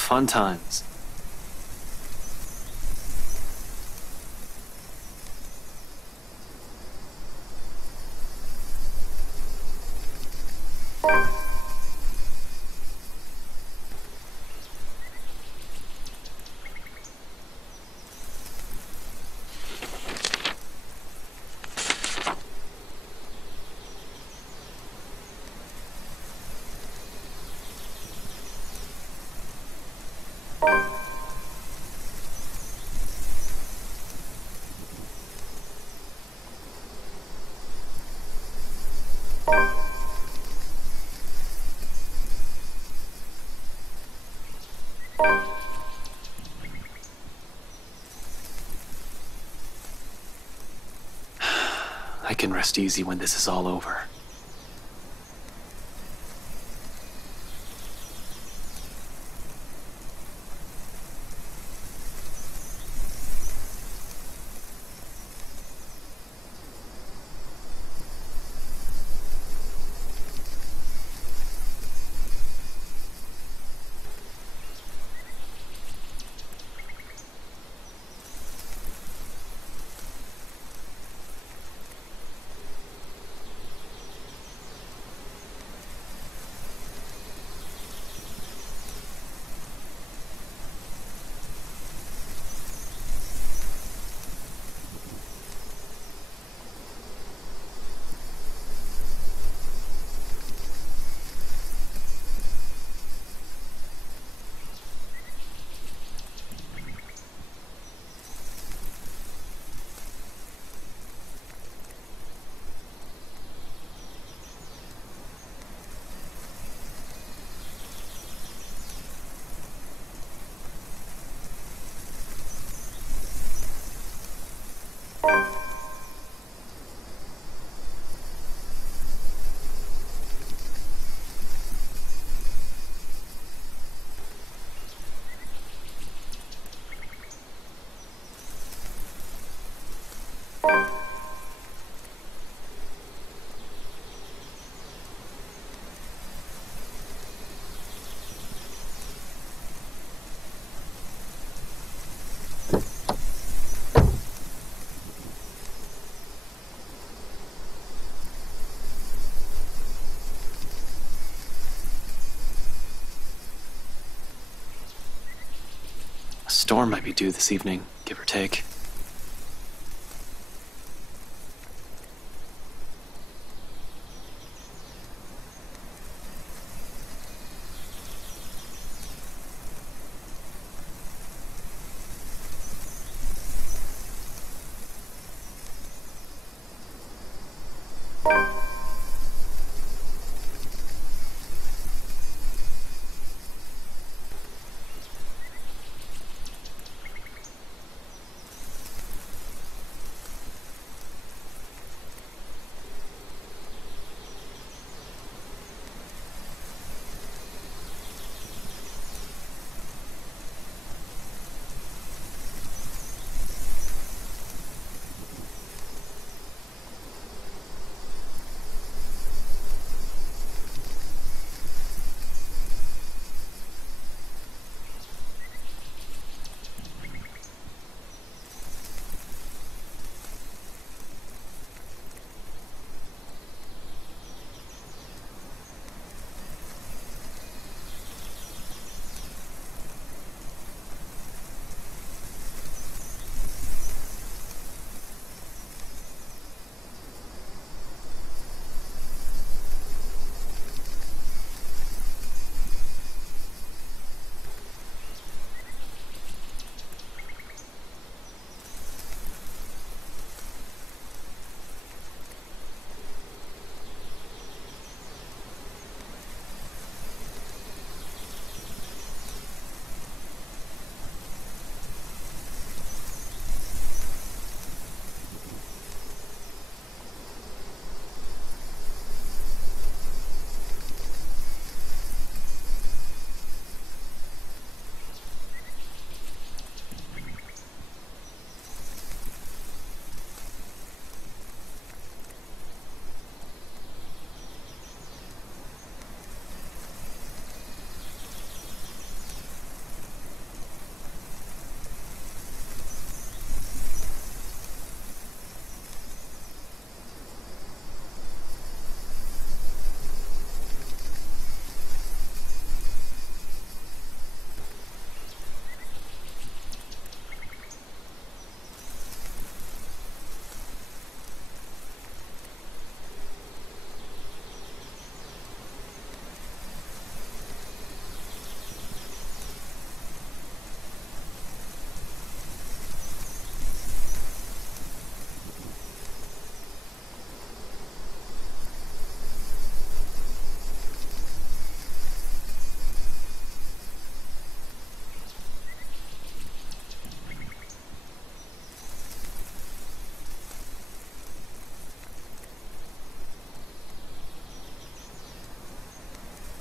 Fun times. I can rest easy when this is all over. A storm might be due this evening, give or take.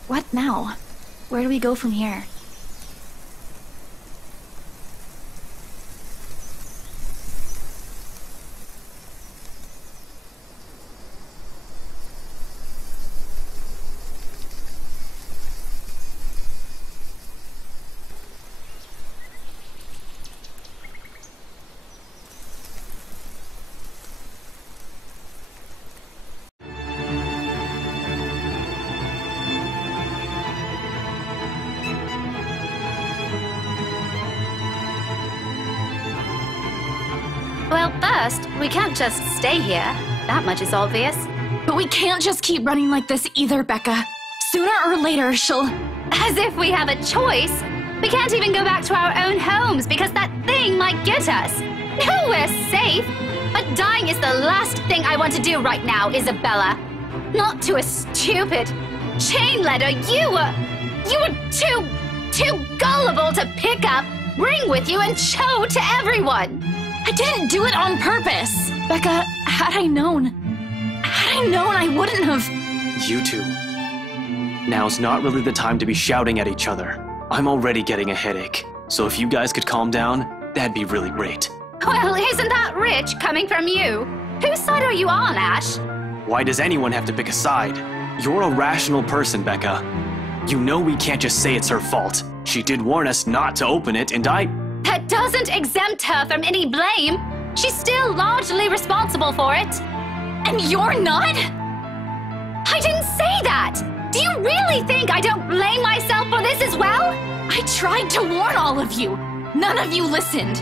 What now? Where do we go from here? Well, first, we can't just stay here. That much is obvious. But we can't just keep running like this either, Becca. Sooner or later, she'll... As if we have a choice. We can't even go back to our own homes because that thing might get us. No, we're safe. But dying is the last thing I want to do right now, Isabella. Not to a stupid chain letter you were too gullible to pick up, bring with you, and show to everyone. I didn't do it on purpose. Becca, had I known, I wouldn't have. You two. Now's not really the time to be shouting at each other. I'm already getting a headache. So if you guys could calm down, that'd be really great. Well, isn't that rich coming from you? Whose side are you on, Ash? Why does anyone have to pick a side? You're a rational person, Becca. You know we can't just say it's her fault. She did warn us not to open it, and That doesn't exempt her from any blame. She's still largely responsible for it. And you're not? I didn't say that! Do you really think I don't blame myself for this as well? I tried to warn all of you. None of you listened.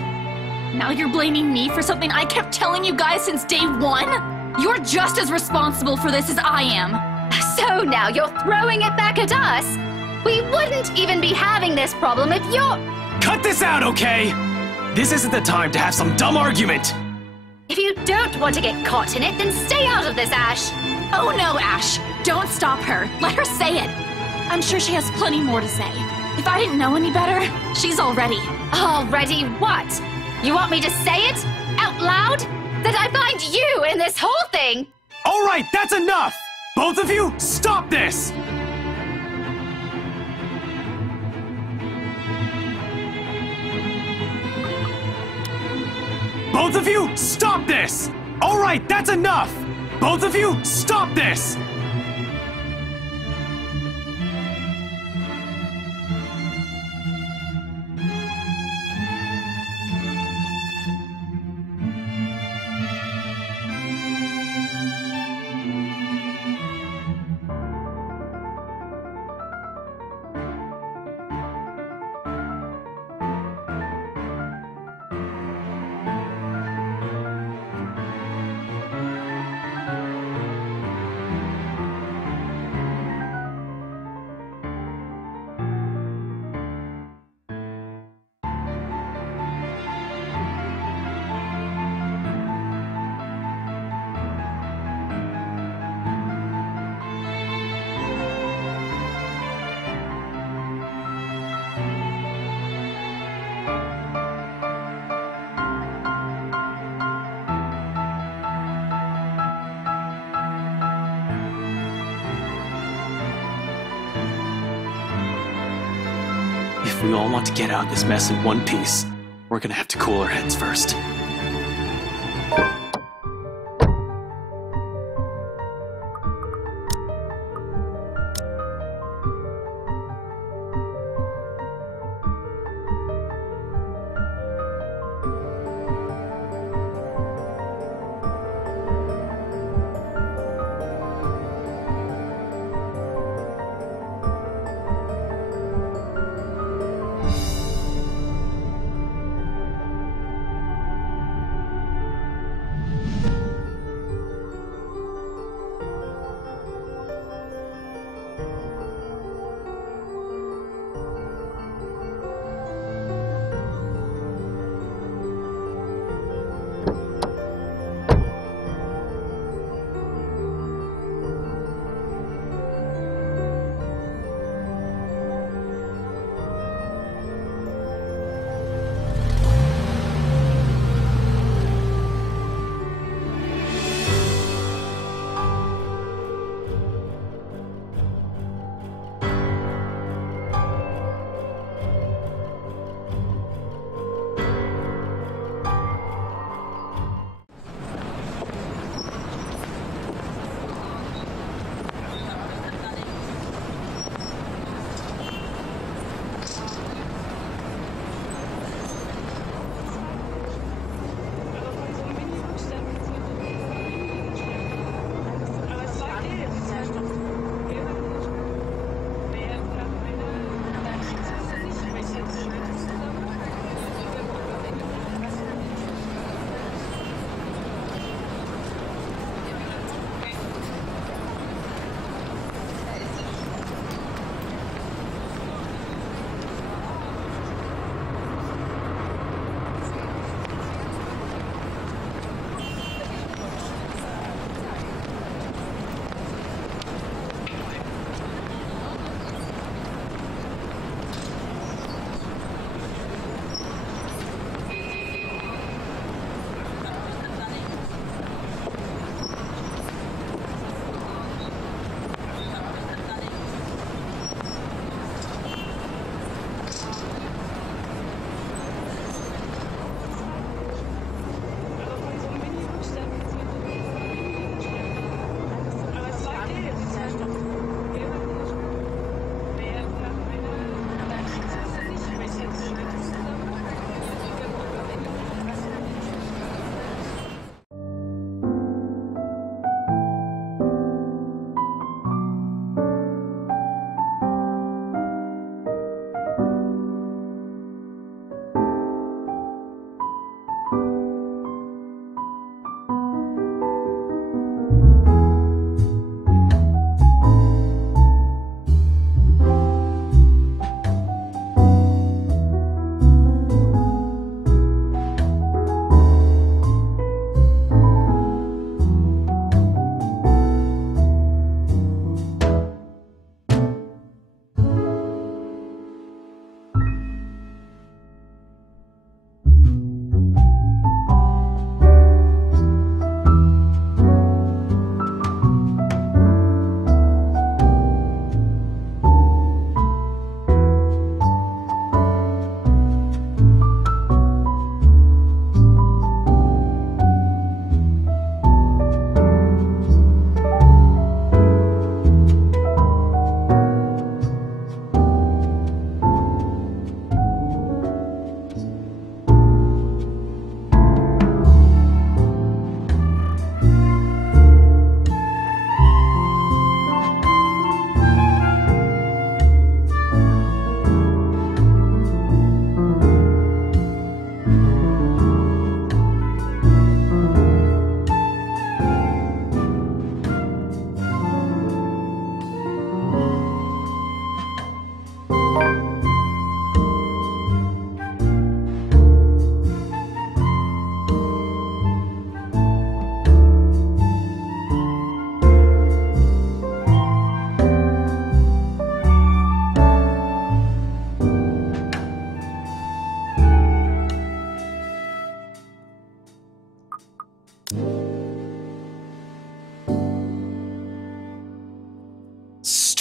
Now you're blaming me for something I kept telling you guys since day one? You're just as responsible for this as I am. So now you're throwing it back at us? We wouldn't even be having this problem if you're... Cut this out, okay? This isn't the time to have some dumb argument. If you don't want to get caught in it, then stay out of this, Ash. Oh no, Ash. Don't stop her. Let her say it. I'm sure she has plenty more to say. If I didn't know any better, she's already. Already what? You want me to say it? Out loud? That I find you in this whole thing? All right, that's enough! Both of you, stop this! Both of you, stop this! All right, that's enough! Both of you, stop this! If we all want to get out of this mess in one piece, we're gonna have to cool our heads first.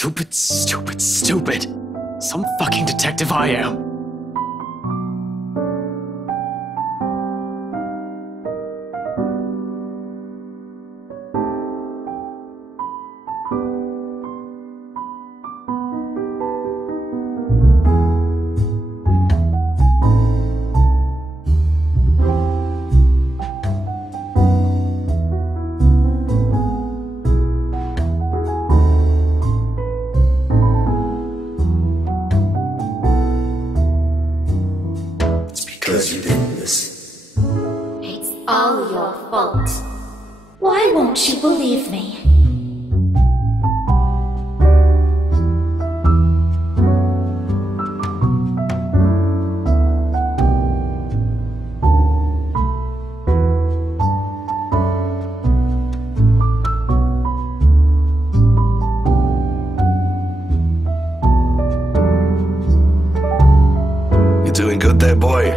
Stupid, stupid, stupid. Some fucking detective I am. Because you did this. It's all your fault. Why won't you believe me? You're doing good there, boy.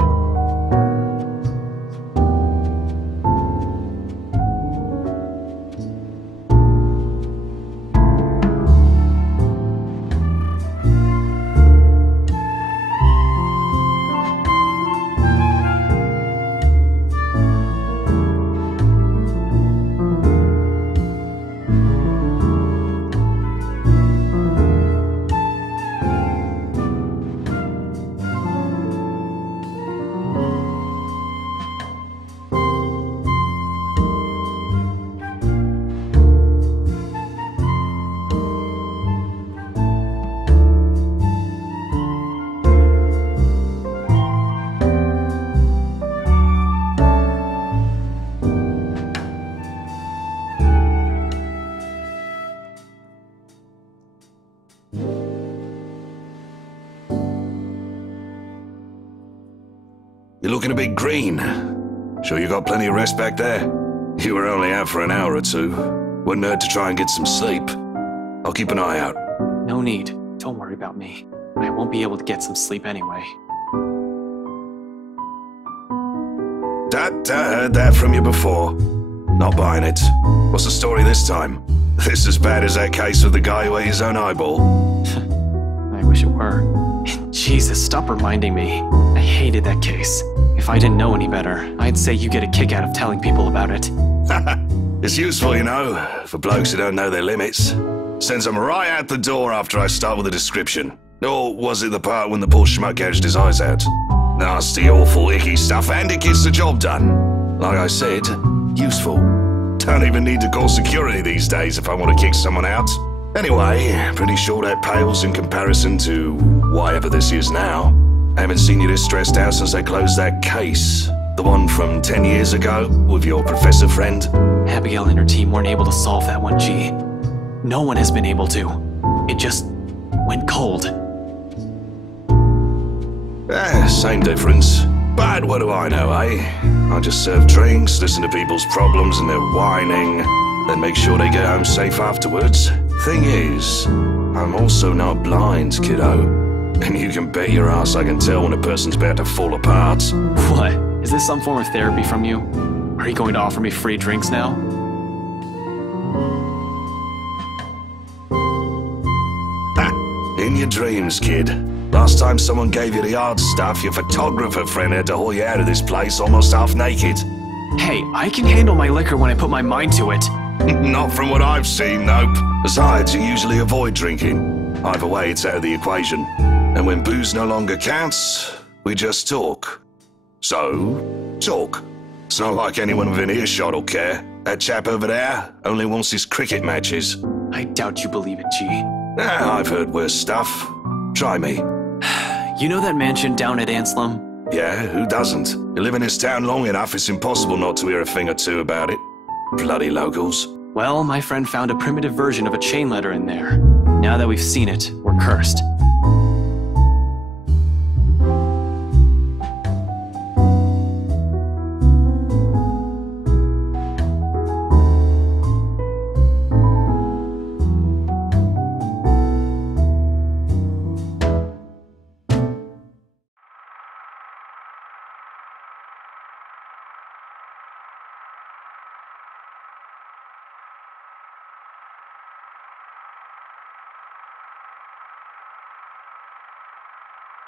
You're looking a bit green. Sure you got plenty of rest back there? You were only out for an hour or two. Wouldn't hurt to try and get some sleep. I'll keep an eye out. No need. Don't worry about me. I won't be able to get some sleep anyway. Heard that from you before. Not buying it. What's the story this time? This as bad as that case with the guy who ate his own eyeball? I wish it were. Jesus, stop reminding me. I hated that case. If I didn't know any better, I'd say you get a kick out of telling people about it. It's useful, you know, for blokes who don't know their limits. Sends them right out the door after I start with a description. Or was it the part when the poor schmuck gouged his eyes out? Nasty, awful, icky stuff, and it gets the job done. Like I said, useful. Don't even need to call security these days if I want to kick someone out. Anyway, pretty sure that pales in comparison to whatever this is now. I haven't seen you this stressed out since they closed that case. The one from 10 years ago with your professor friend. Abigail and her team weren't able to solve that one, G. No one has been able to. It just went cold. Same difference. But what do I know, eh? I just serve drinks, listen to people's problems and their whining, then make sure they get home safe afterwards. Thing is, I'm also not blind, kiddo. And you can bet your ass I can tell when a person's about to fall apart. What? Is this some form of therapy from you? Are you going to offer me free drinks now? In your dreams, kid. Last time someone gave you the hard stuff, your photographer friend had to haul you out of this place almost half naked. Hey, I can handle my liquor when I put my mind to it. Not from what I've seen, nope. Besides, you usually avoid drinking. Either way, it's out of the equation. And when booze no longer counts, we just talk. So, talk. It's not like anyone within earshot will care. That chap over there only wants his cricket matches. I doubt you believe it, G. I've heard worse stuff. Try me. You know that mansion down at Anslem? Yeah, who doesn't? You live in this town long enough, it's impossible not to hear a thing or two about it. Bloody locals. Well, my friend found a primitive version of a chain letter in there. Now that we've seen it, we're cursed.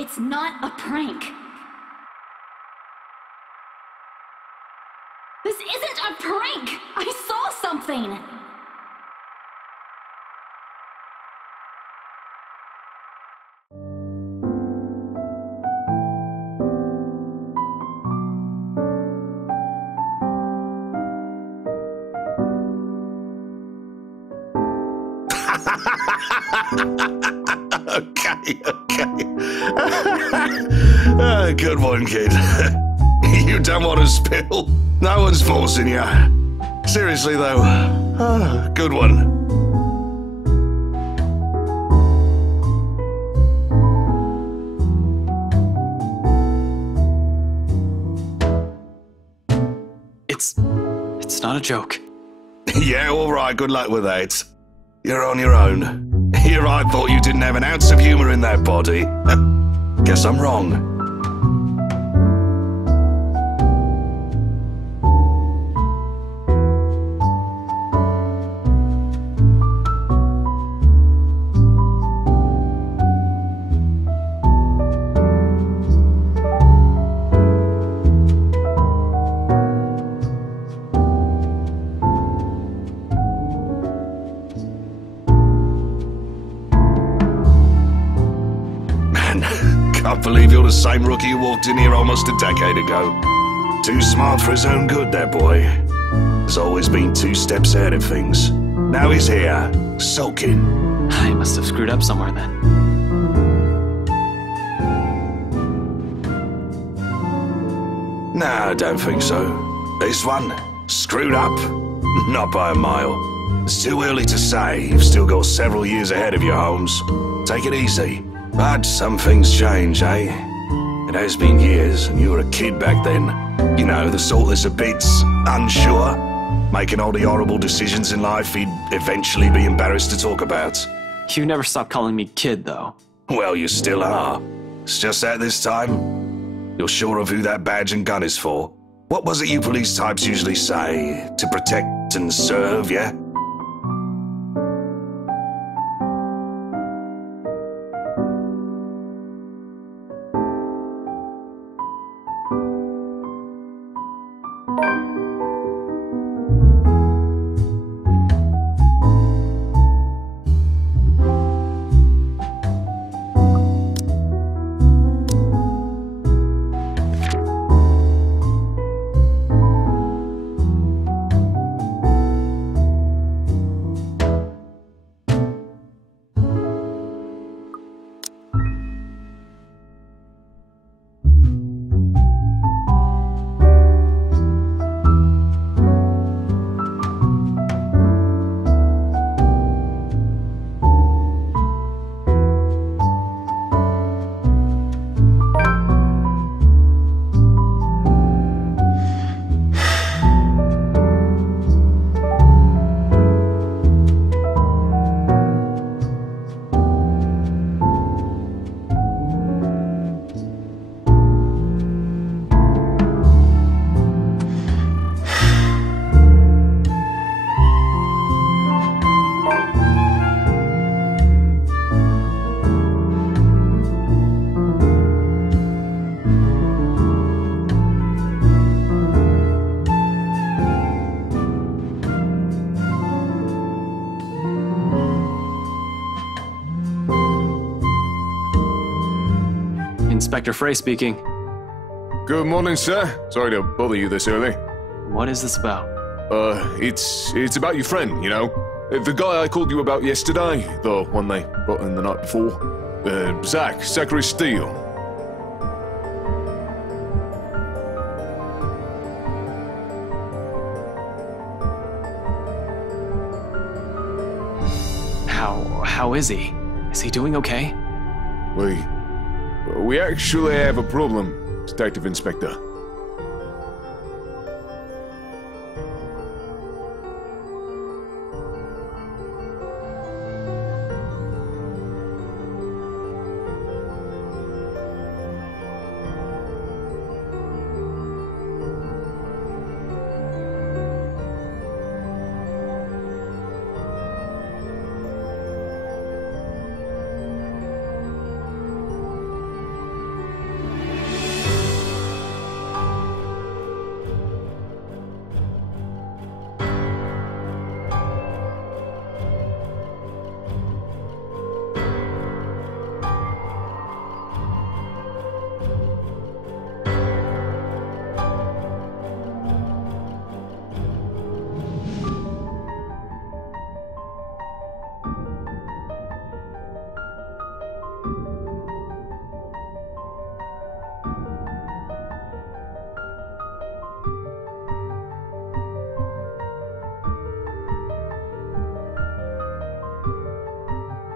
It's not a prank. This isn't a prank! I saw something! Okay. Good one, kid. You don't want to spill. No one's forcing you. Seriously, though. Good one. It's not a joke. Yeah, all right. Good luck with that. You're on your own. Here I thought you didn't have an ounce of humor in that body. Guess I'm wrong. Can't believe you're the same rookie who walked in here almost a decade ago. Too smart for his own good, that boy. Has always been 2 steps ahead of things. Now he's here, sulking. I must have screwed up somewhere then. No, I don't think so. This one, screwed up? Not by a mile. It's too early to say. You've still got several years ahead of you, Holmes. Take it easy. But some things change, eh? It has been years, and you were a kid back then. You know, the sort that's a bit unsure, making all the horrible decisions in life he'd eventually be embarrassed to talk about. You never stop calling me kid, though. Well, you still are. It's just that this time, you're sure of who that badge and gun is for. What was it you police types usually say? To protect and serve, yeah? Inspector Frey speaking. Good morning, sir. Sorry to bother you this early. What is this about? It's about your friend, you know? The guy I called you about yesterday, the one they brought in the night before. Zachary Steele. How is he? Is he doing okay? We actually have a problem, Detective Inspector.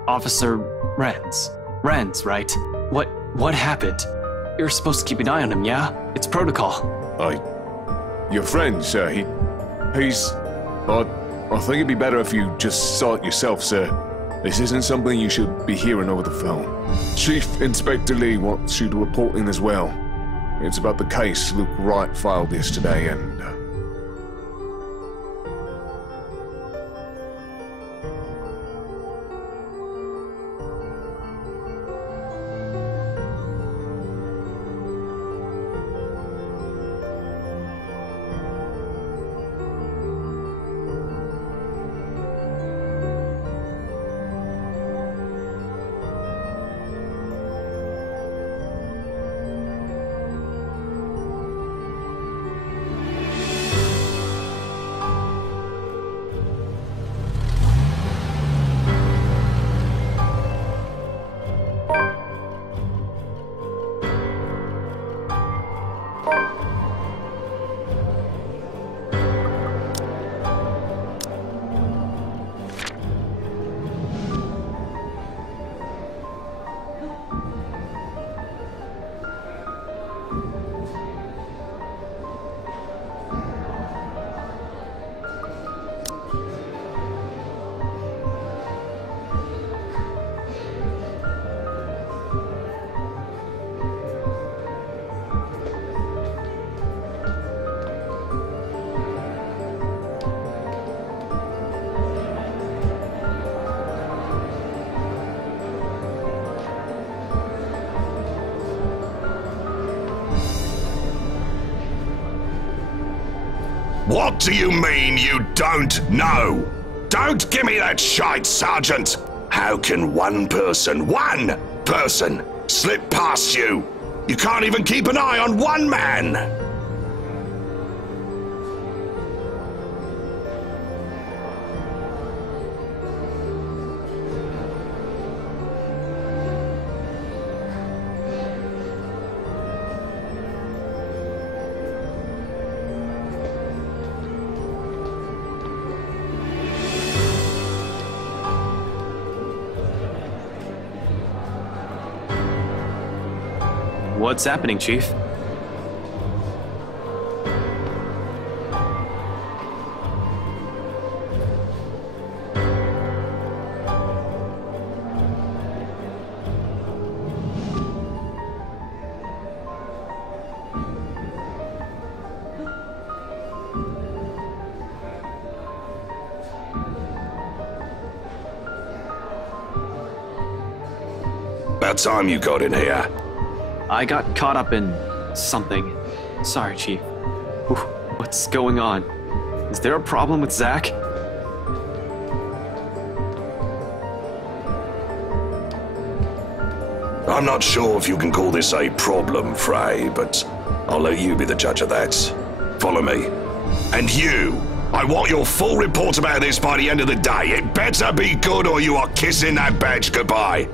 Officer Renz, right? What happened? You're supposed to keep an eye on him, yeah? It's protocol. Your friend, sir, he's... I think it'd be better if you just saw it yourself, sir. This isn't something you should be hearing over the phone. Chief Inspector Lee wants you to report in as well. It's about the case Luke Wright filed yesterday, and... What do you mean you don't know? Don't give me that shite, Sergeant! How can one person, slip past you? You can't even keep an eye on one man! What's happening, Chief? About time you got in here. I got caught up in something. Sorry, Chief. What's going on? Is there a problem with Zach? I'm not sure if you can call this a problem, Frey, but I'll let you be the judge of that. Follow me. And you, I want your full report about this by the end of the day. It better be good or you are kissing that badge goodbye.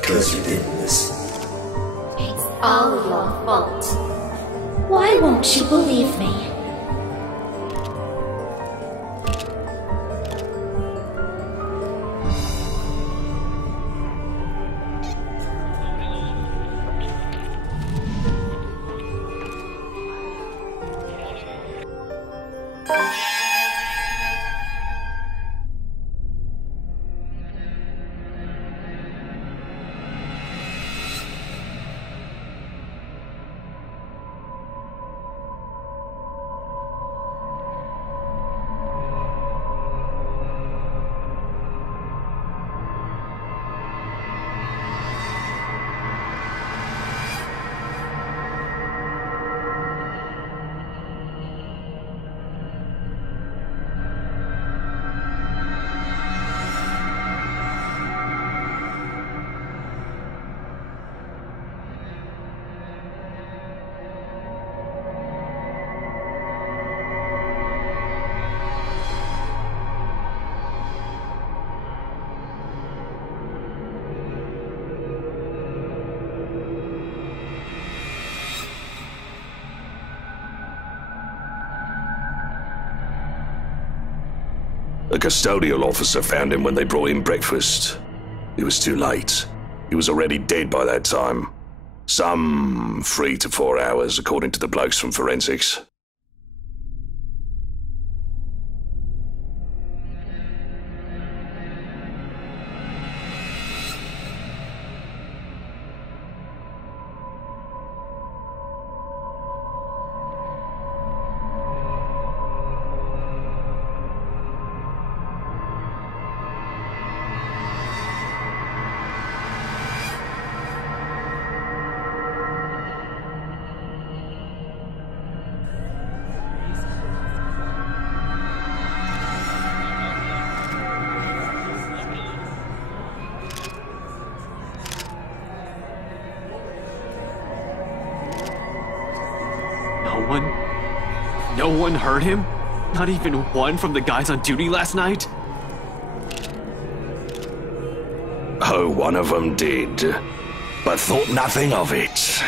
Because you didn't listen. It's all your fault. Why won't you believe me? The custodial officer found him when they brought in breakfast. It was too late. He was already dead by that time. Some 3 to 4 hours, according to the blokes from forensics. No one heard him? Not even one from the guys on duty last night? Oh, one of them did, but thought nothing of it.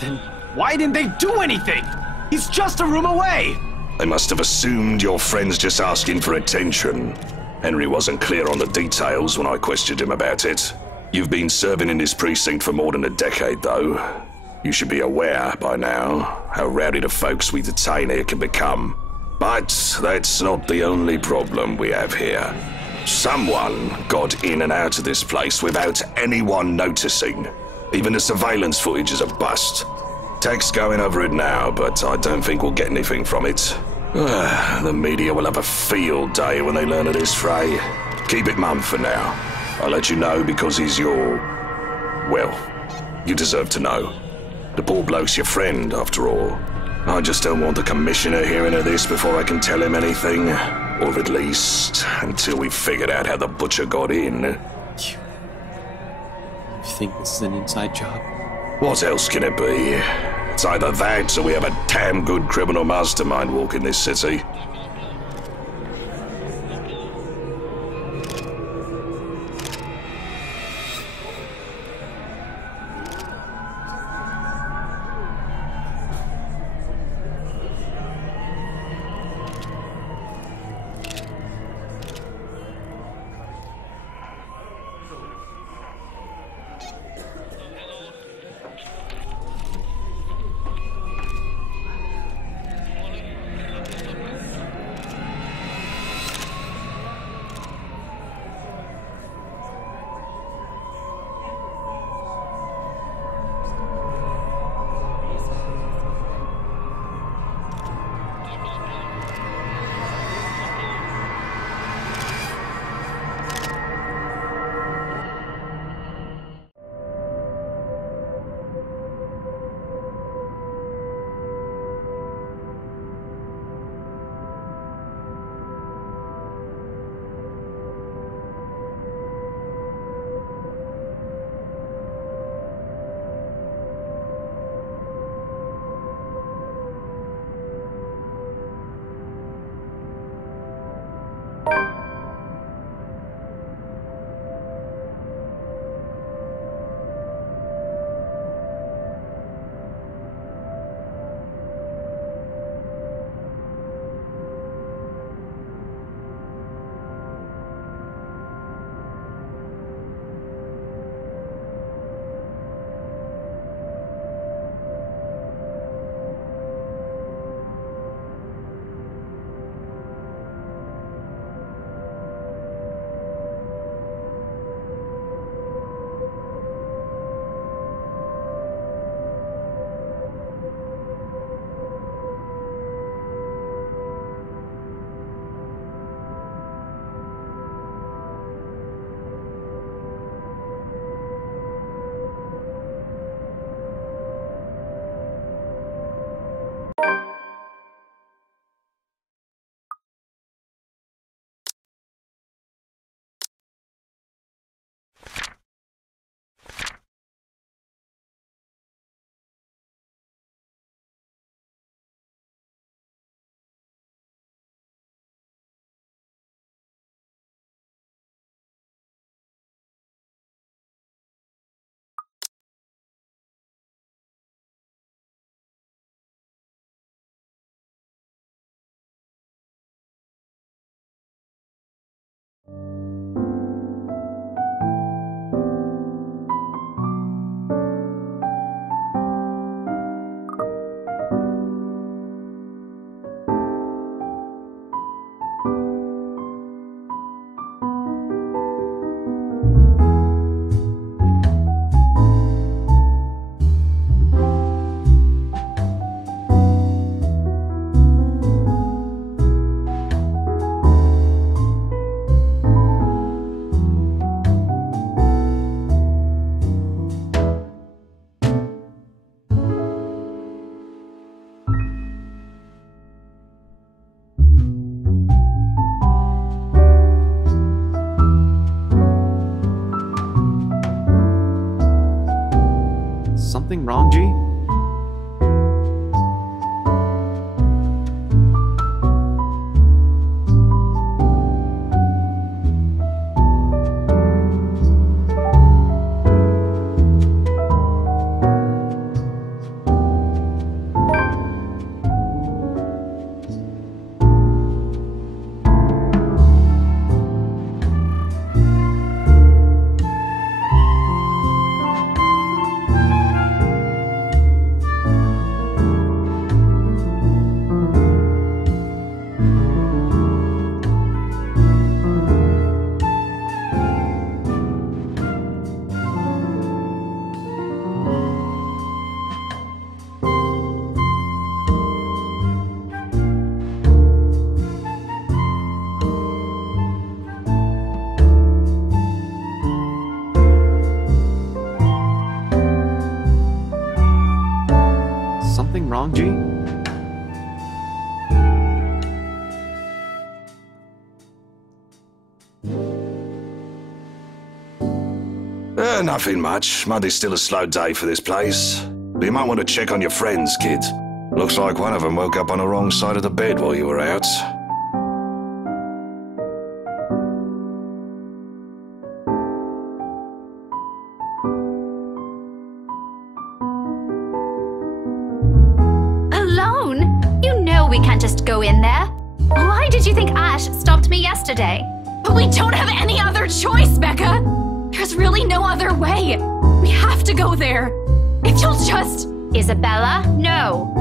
Then why didn't they do anything? He's just a room away! They must have assumed your friend's just asking for attention. Henry wasn't clear on the details when I questioned him about it. You've been serving in this precinct for more than a decade, though. You should be aware by now how rowdy the folks we detain here can become. But that's not the only problem we have here. Someone got in and out of this place without anyone noticing. Even the surveillance footage is a bust. Tech's going over it now, but I don't think we'll get anything from it. The media will have a field day when they learn of this fray. Keep it mum for now. I'll let you know because he's your... well, you deserve to know. The poor bloke's your friend, after all. I just don't want the commissioner hearing of this before I can tell him anything. Or at least, until we've figured out how the butcher got in. You think this is an inside job? What else can it be? It's either that or we have a damn good criminal mastermind walking this city. Something wrong, G? Something wrong, G? Nothing much. Monday's still a slow day for this place. But you might want to check on your friends, kid. Looks like one of them woke up on the wrong side of the bed while you were out. Alone? You know we can't just go in there. Why did you think Ash stopped me yesterday? But we don't have any other choice, Becca! There's really no other way. We have to go there. If you'll just... Isabella, no.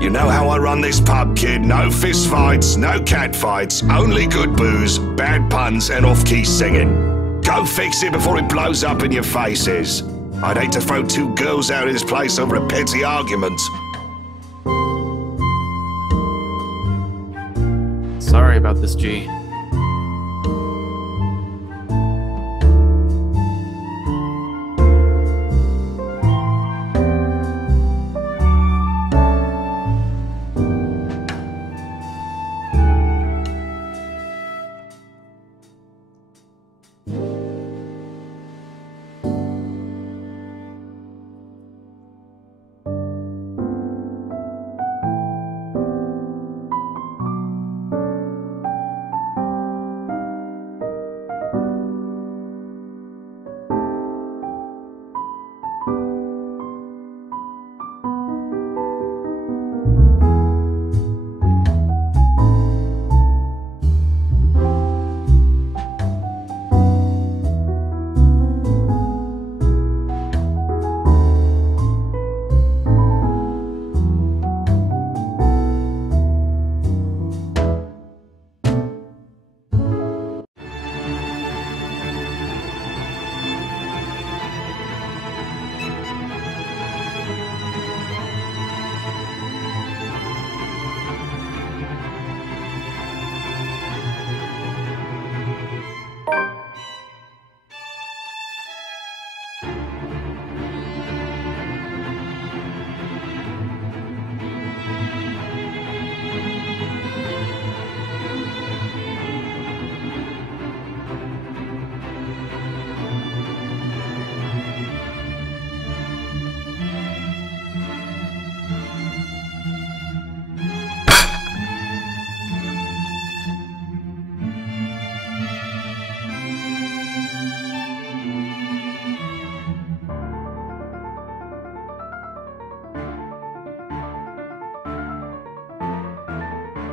You know how I run this pub, kid. No fist fights, no cat fights, only good booze, bad puns, and off-key singing. Go fix it before it blows up in your faces. I'd hate to throw two girls out of this place over a petty argument. Sorry about this, G.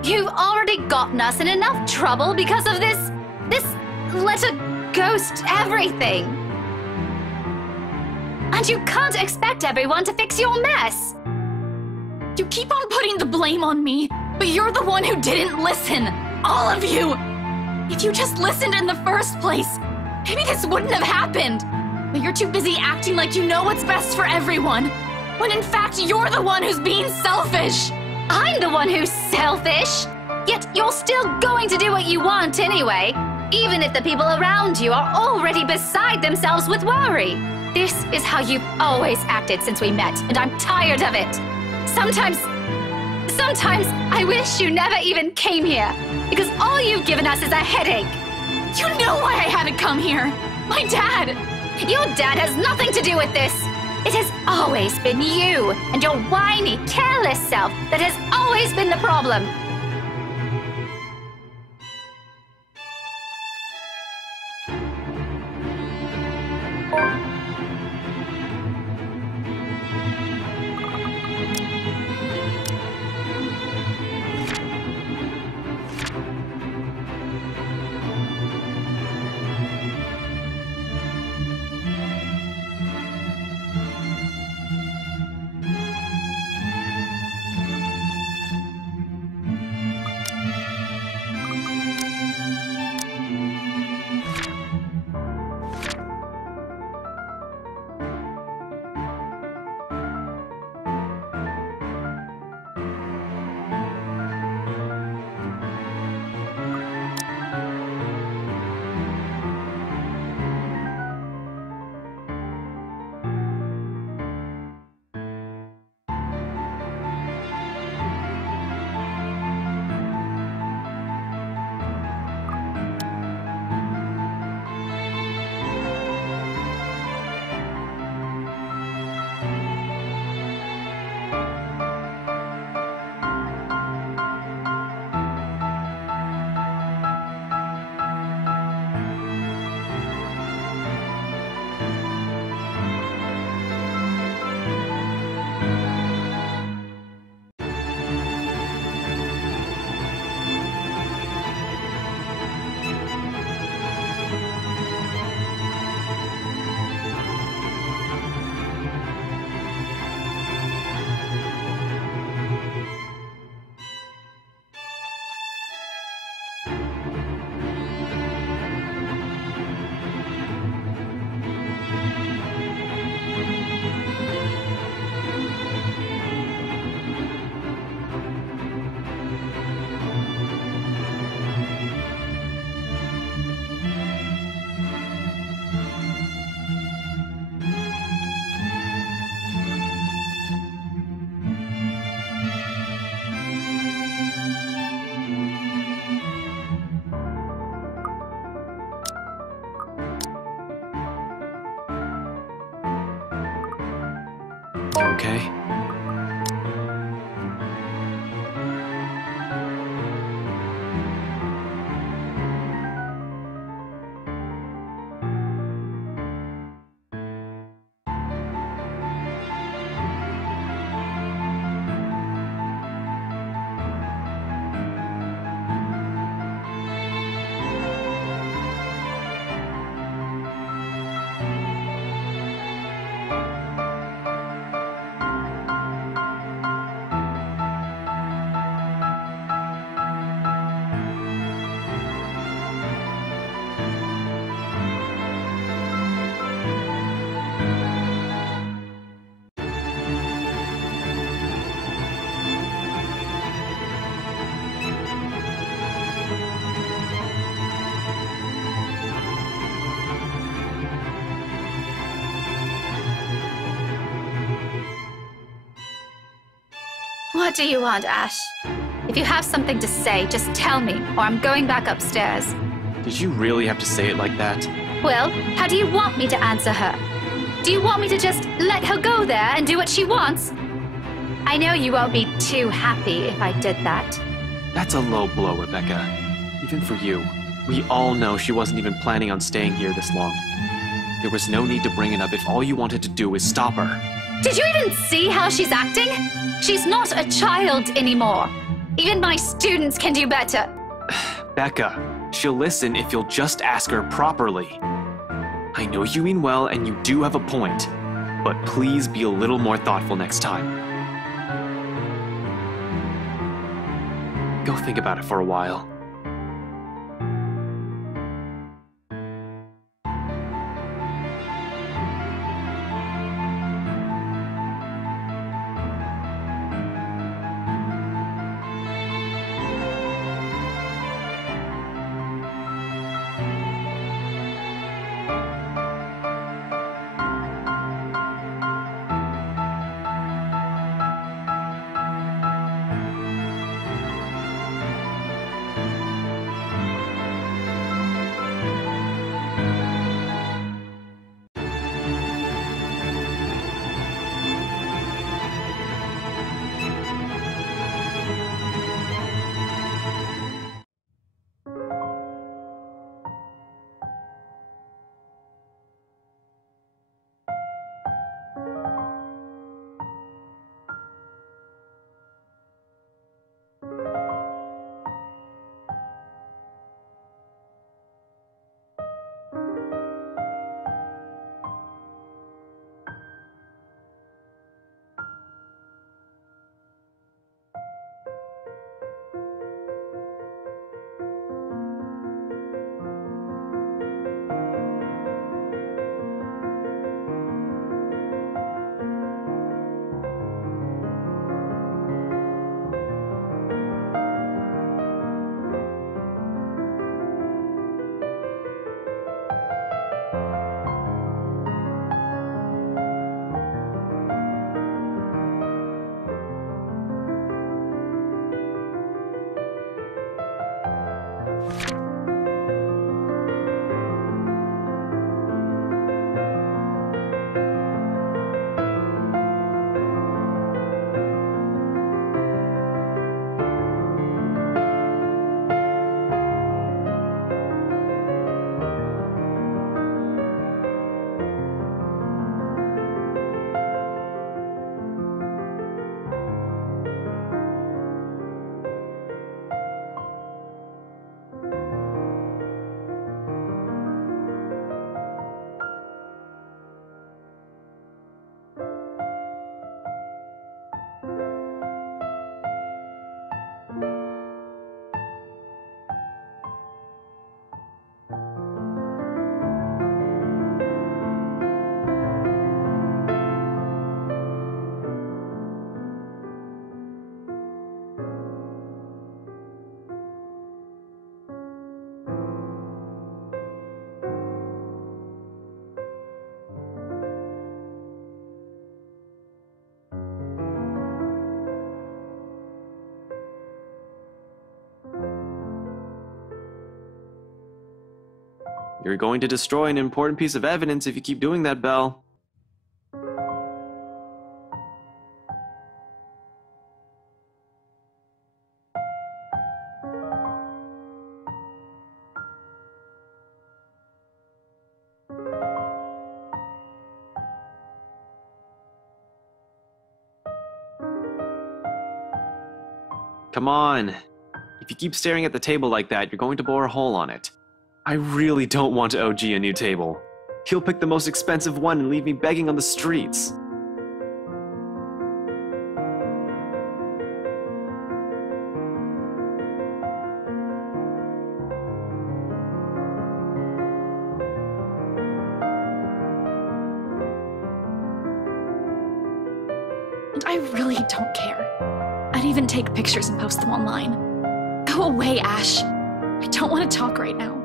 You've already gotten us in enough trouble because of this let a ghost everything. And you can't expect everyone to fix your mess. You keep on putting the blame on me, but you're the one who didn't listen. All of you! If you just listened in the first place, maybe this wouldn't have happened. But you're too busy acting like you know what's best for everyone, when in fact you're the one who's being selfish. I'm the one who's selfish. Yet you're still going to do what you want anyway, even if the people around you are already beside themselves with worry. This is how you've always acted since we met, and I'm tired of it. Sometimes I wish you never even came here, because all you've given us is a headache. You know why I had to come here. My dad. Your dad has nothing to do with this. It has always been you and your whiny, careless self that has always been the problem. What do you want, Ash? If you have something to say, just tell me, or I'm going back upstairs. Did you really have to say it like that? Well, how do you want me to answer her? Do you want me to just let her go there and do what she wants? I know you won't be too happy if I did that. That's a low blow, Rebecca. Even for you. We all know she wasn't even planning on staying here this long. There was no need to bring it up if all you wanted to do was stop her. Did you even see how she's acting? She's not a child anymore. Even my students can do better. Becca, she'll listen if you'll just ask her properly. I know you mean well and you do have a point, but please be a little more thoughtful next time. Go think about it for a while. You're going to destroy an important piece of evidence if you keep doing that, Belle. Come on. If you keep staring at the table like that, you're going to bore a hole on it. I really don't want OG a new table. He'll pick the most expensive one and leave me begging on the streets. And I really don't care. I'd even take pictures and post them online. Go away, Ash. I don't want to talk right now.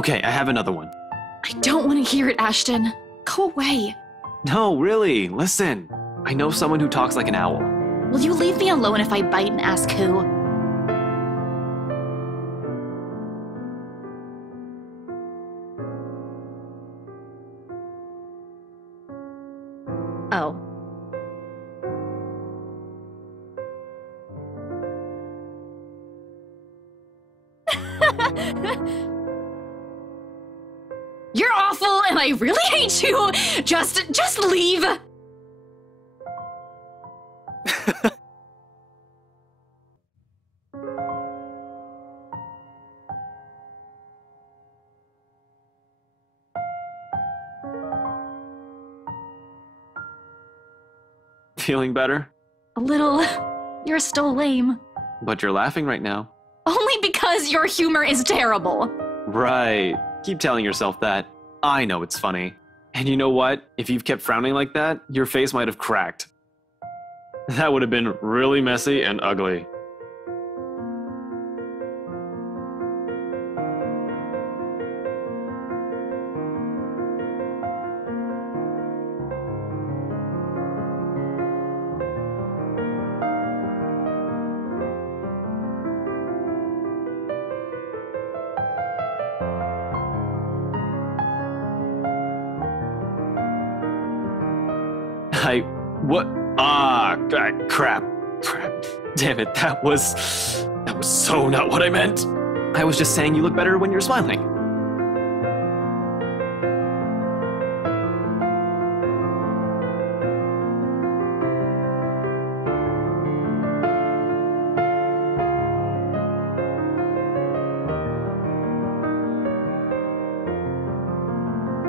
Okay, I have another one. I don't want to hear it, Ashton. Go away. No, really, listen. I know someone who talks like an owl. Will you leave me alone if I bite and ask who? Oh. You're awful and I really hate you! Just leave! Feeling better? A little. You're still lame. But you're laughing right now. Only because your humor is terrible. Right. Keep telling yourself that. I know it's funny. And you know what? If you've kept frowning like that, your face might have cracked. That would have been really messy and ugly. What? Crap. Damn it, that was so not what I meant. I was just saying you look better when you're smiling.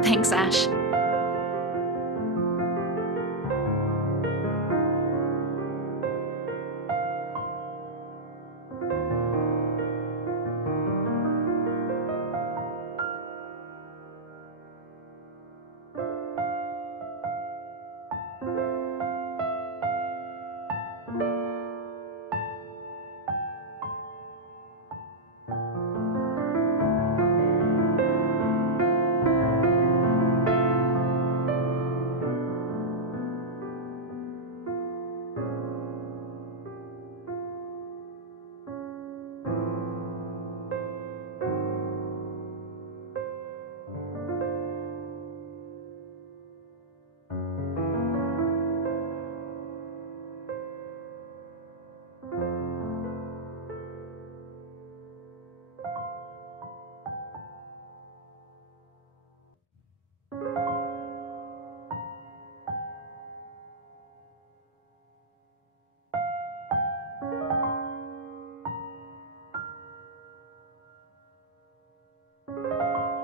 Thanks, Ash.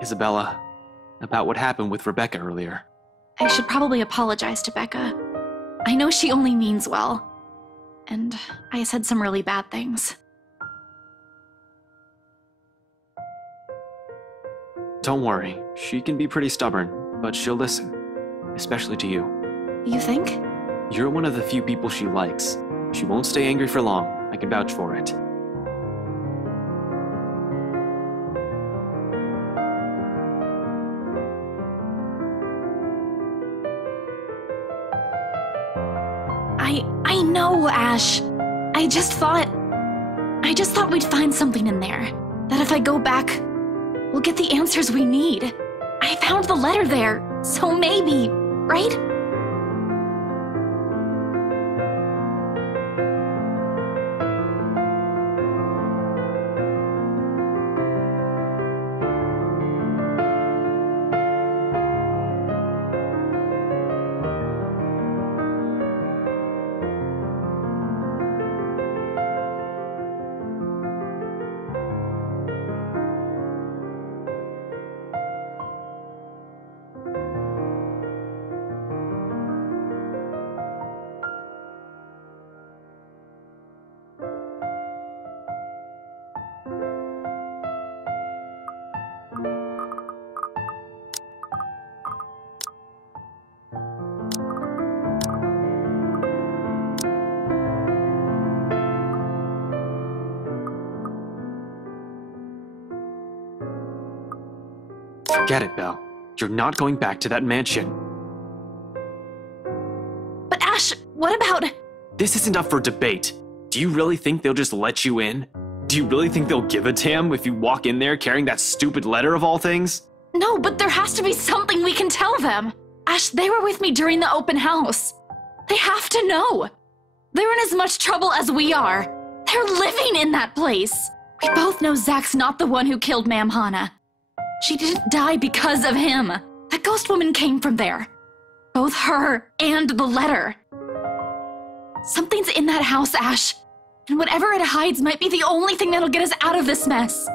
Isabella, about what happened with Rebecca earlier. I should probably apologize to Becca. I know she only means well. And I said some really bad things. Don't worry, she can be pretty stubborn, but she'll listen. Especially to you. You think? You're one of the few people she likes. She won't stay angry for long, I can vouch for it. I know, Ash. I just thought we'd find something in there. That if I go back, we'll get the answers we need. I found the letter there, so maybe, right? Forget it, Belle. You're not going back to that mansion. But Ash, what about... This isn't up for debate. Do you really think they'll just let you in? Do you really think they'll give a damn if you walk in there carrying that stupid letter of all things? No, but there has to be something we can tell them. Ash, they were with me during the open house. They have to know. They're in as much trouble as we are. They're living in that place. We both know Zach's not the one who killed Ma'am Hana. She didn't die because of him. That ghost woman came from there. Both her and the letter. Something's in that house, Ash. And whatever it hides might be the only thing that'll get us out of this mess.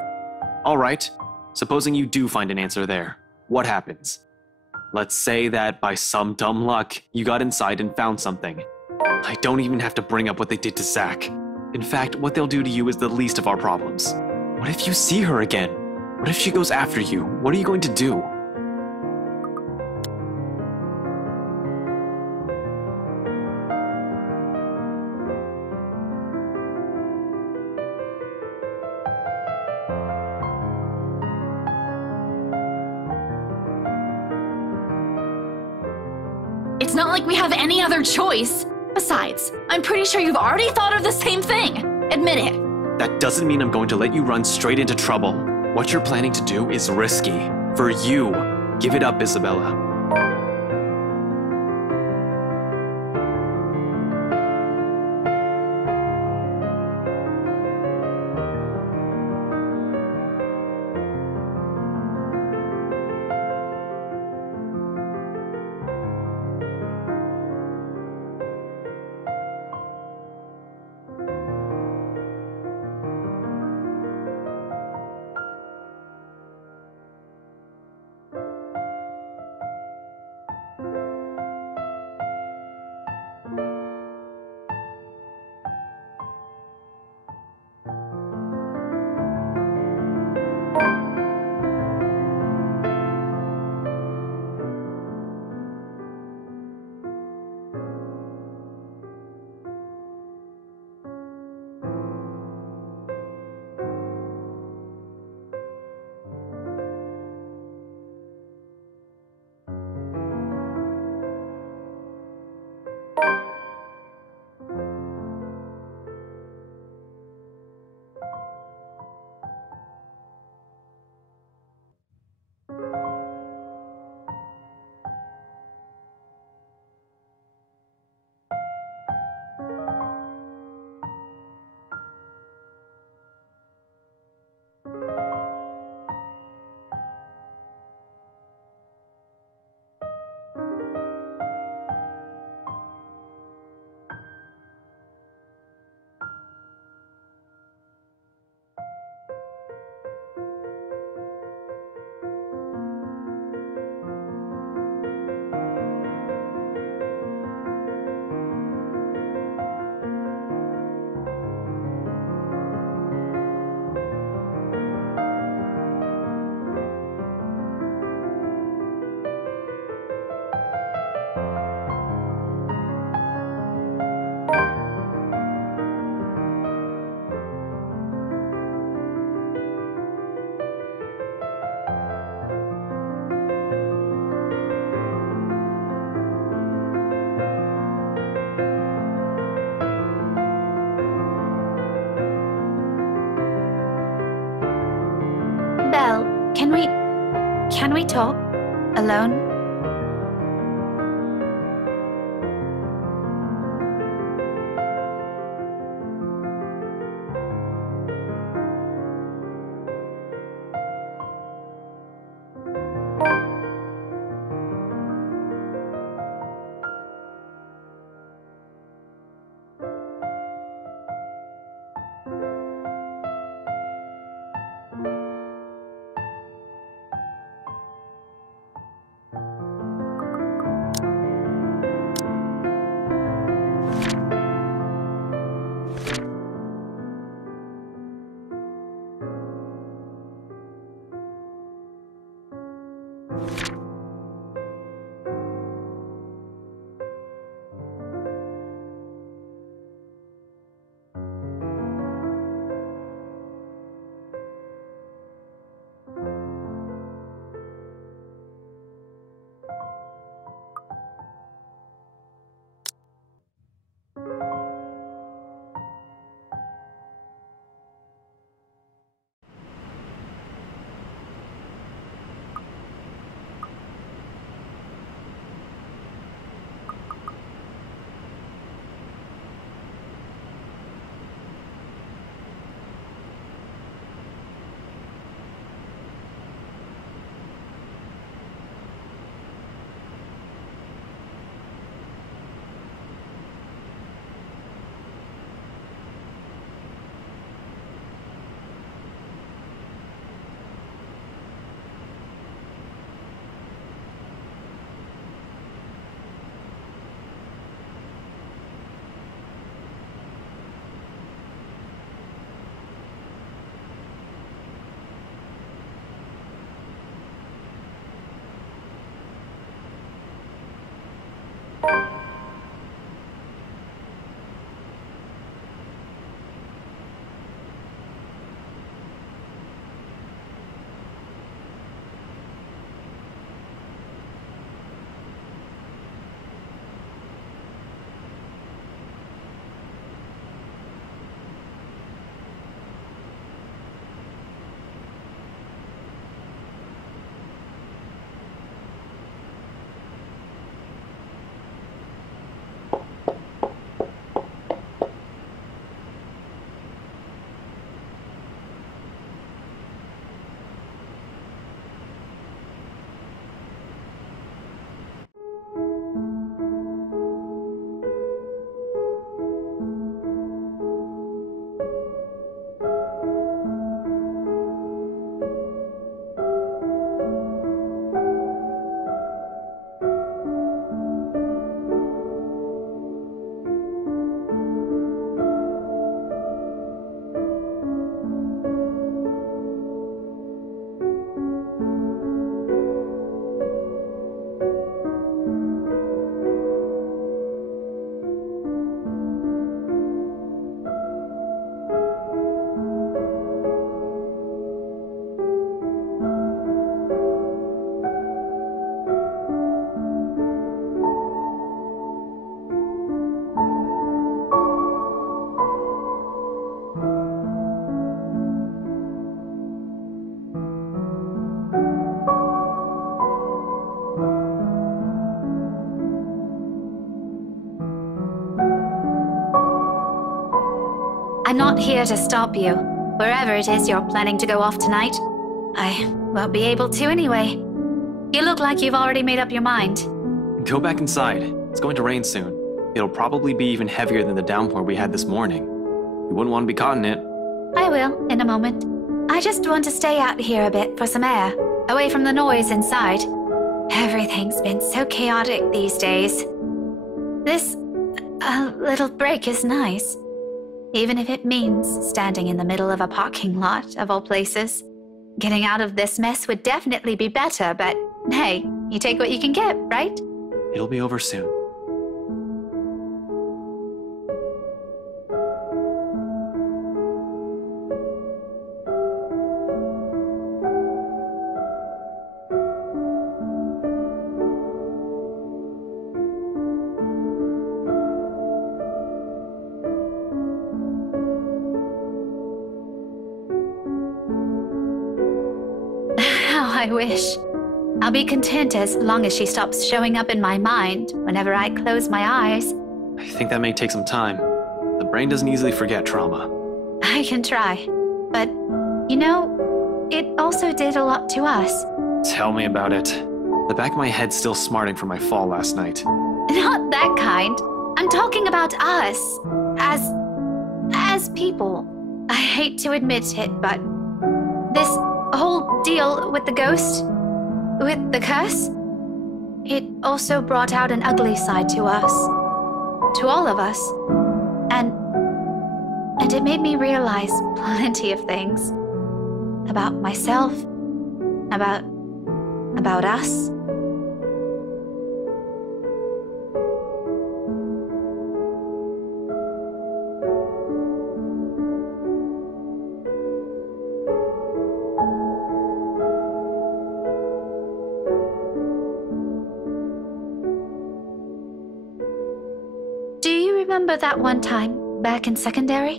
All right. Supposing you do find an answer there, what happens? Let's say that by some dumb luck, you got inside and found something. I don't even have to bring up what they did to Zach. In fact, what they'll do to you is the least of our problems. What if you see her again? What if she goes after you? What are you going to do? It's not like we have any other choice. Besides, I'm pretty sure you've already thought of the same thing. Admit it. That doesn't mean I'm going to let you run straight into trouble. What you're planning to do is risky. For you. Give it up, Isabella. Belle, can we talk? Alone? I'm not here to stop you. Wherever it is you're planning to go off tonight, I won't be able to anyway. You look like you've already made up your mind. Go back inside. It's going to rain soon. It'll probably be even heavier than the downpour we had this morning. You wouldn't want to be caught in it. I will, in a moment. I just want to stay out here a bit for some air, away from the noise inside. Everything's been so chaotic these days. This little break is nice. Even if it means standing in the middle of a parking lot, of all places. Getting out of this mess would definitely be better, but hey, you take what you can get, right? It'll be over soon. I wish. I'll be content as long as she stops showing up in my mind whenever I close my eyes. I think that may take some time. The brain doesn't easily forget trauma. I can try. But, you know, it also did a lot to us. Tell me about it. The back of my head's still smarting from my fall last night. Not that kind. I'm talking about us. As people. I hate to admit it, but this whole deal with the ghost, with the curse, it also brought out an ugly side to us, to all of us, and it made me realize plenty of things about myself, about us. Remember that one time, back in secondary?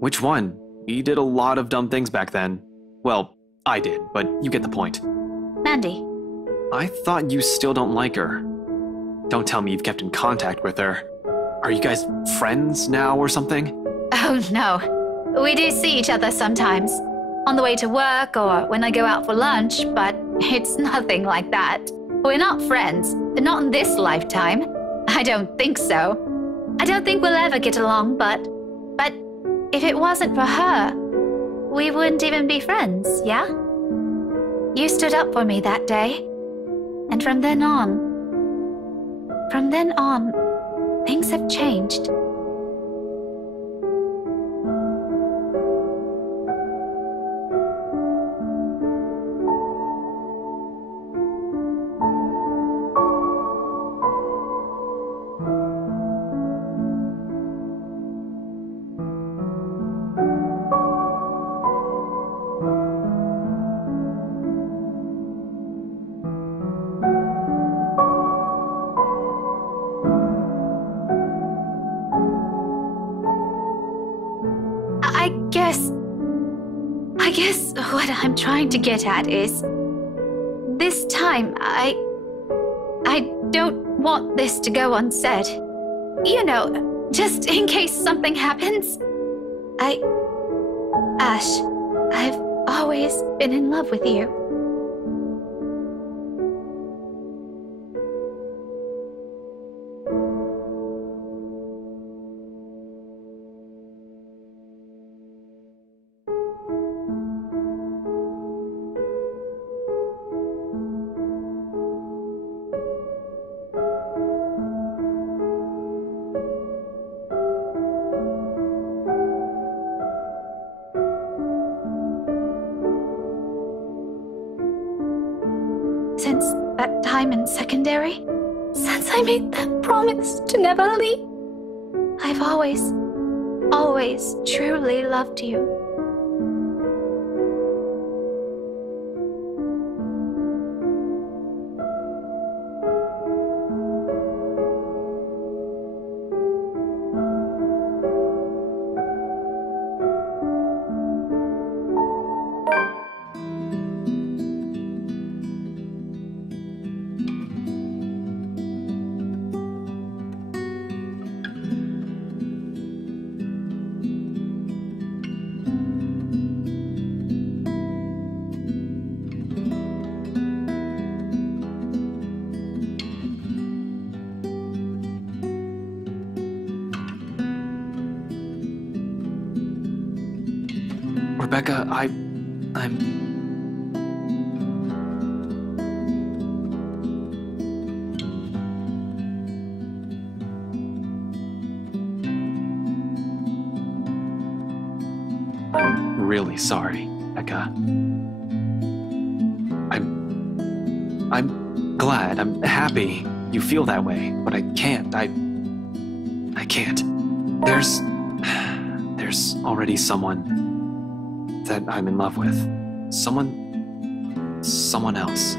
Which one? We did a lot of dumb things back then. Well, I did, but you get the point. Mandy. I thought you still don't like her. Don't tell me you've kept in contact with her. Are you guys friends now or something? Oh no. We do see each other sometimes. On the way to work or when I go out for lunch, but it's nothing like that. We're not friends. Not in this lifetime. I don't think so. I don't think we'll ever get along, but if it wasn't for her, we wouldn't even be friends, yeah? You stood up for me that day, and from then on, things have changed. I guess what I'm trying to get at is, this time, I don't want this to go unsaid. You know, just in case something happens. Ash, I've always been in love with you. Since that time in secondary, since I made that promise to never leave, I've always truly loved you. Rebecca, I'm... really sorry, Becca. I'm glad, I'm happy you feel that way, but I can't, I can't. There's already someone that I'm in love with. Someone else.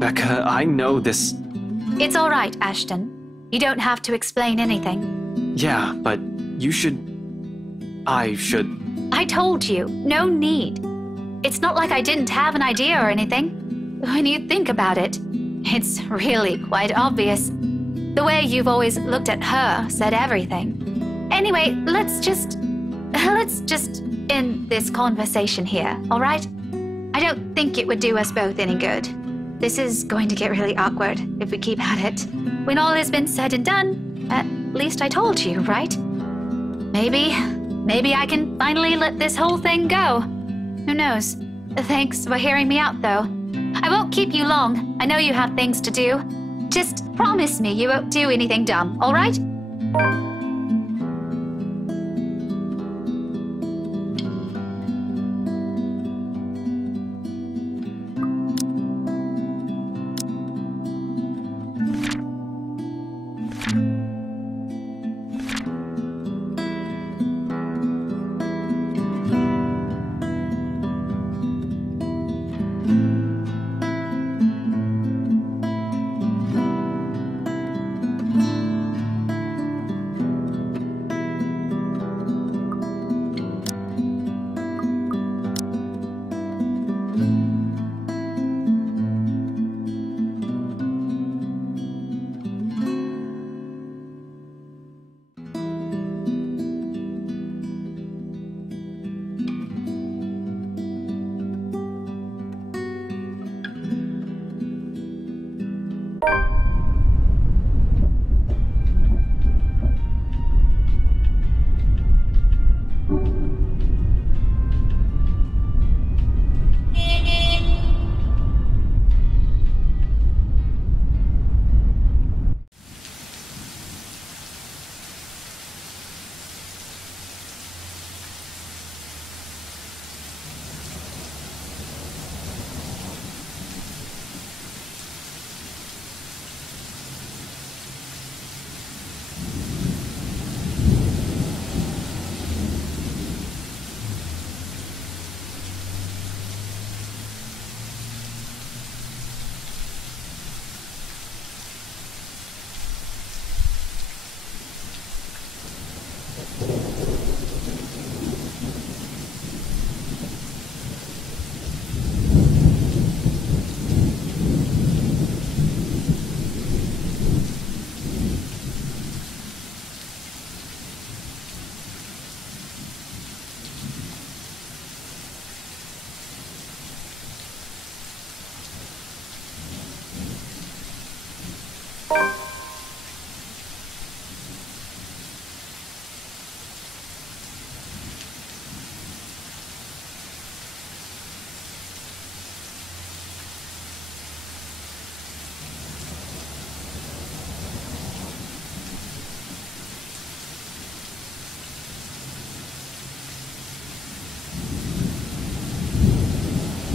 Becca, I know this... It's all right, Ashton. You don't have to explain anything. Yeah, but you should... I should... I told you, no need. It's not like I didn't have an idea or anything. When you think about it, it's really quite obvious. The way you've always looked at her said everything. Anyway, let's just end this conversation here, all right? I don't think it would do us both any good. This is going to get really awkward if we keep at it. When all has been said and done, at least I told you, right? Maybe I can finally let this whole thing go. Who knows? Thanks for hearing me out, though. I won't keep you long. I know you have things to do. Just promise me you won't do anything dumb, all right?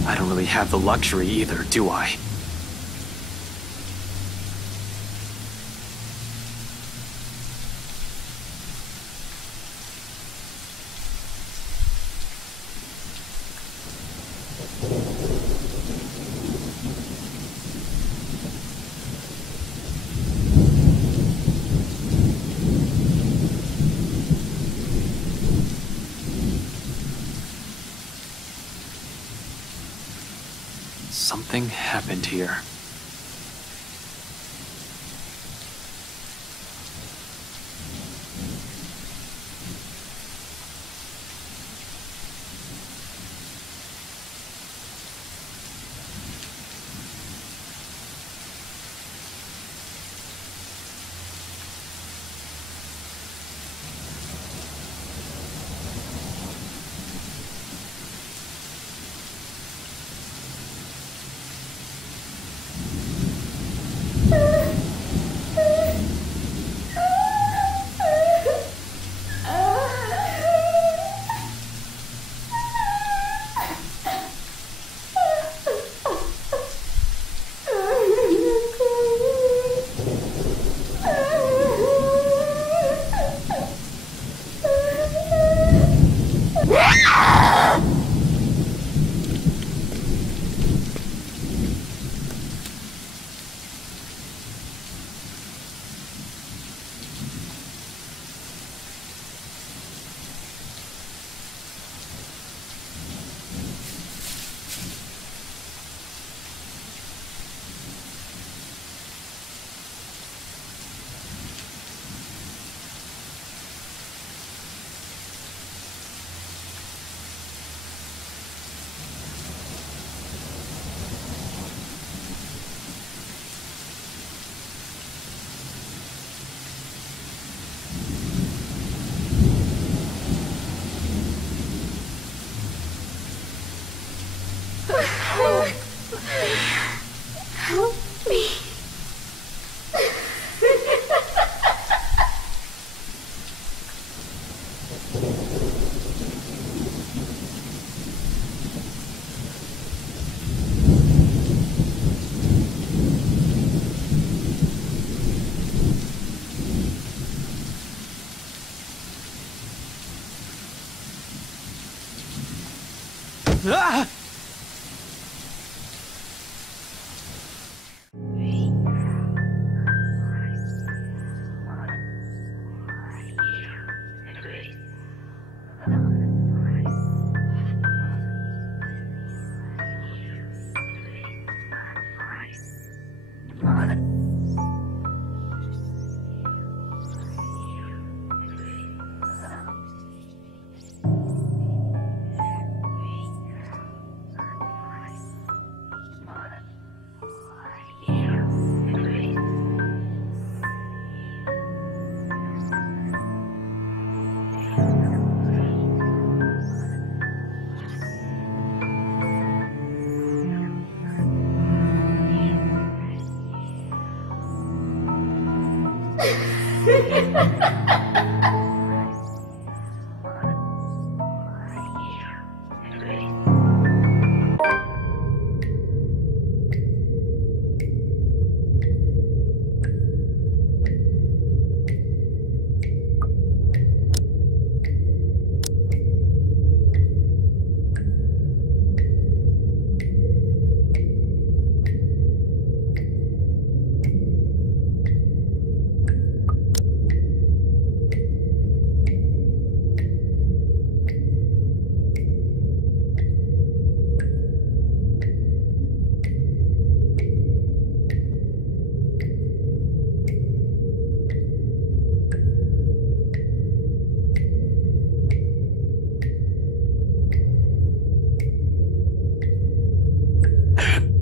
I don't really have the luxury either, do I? Something happened here.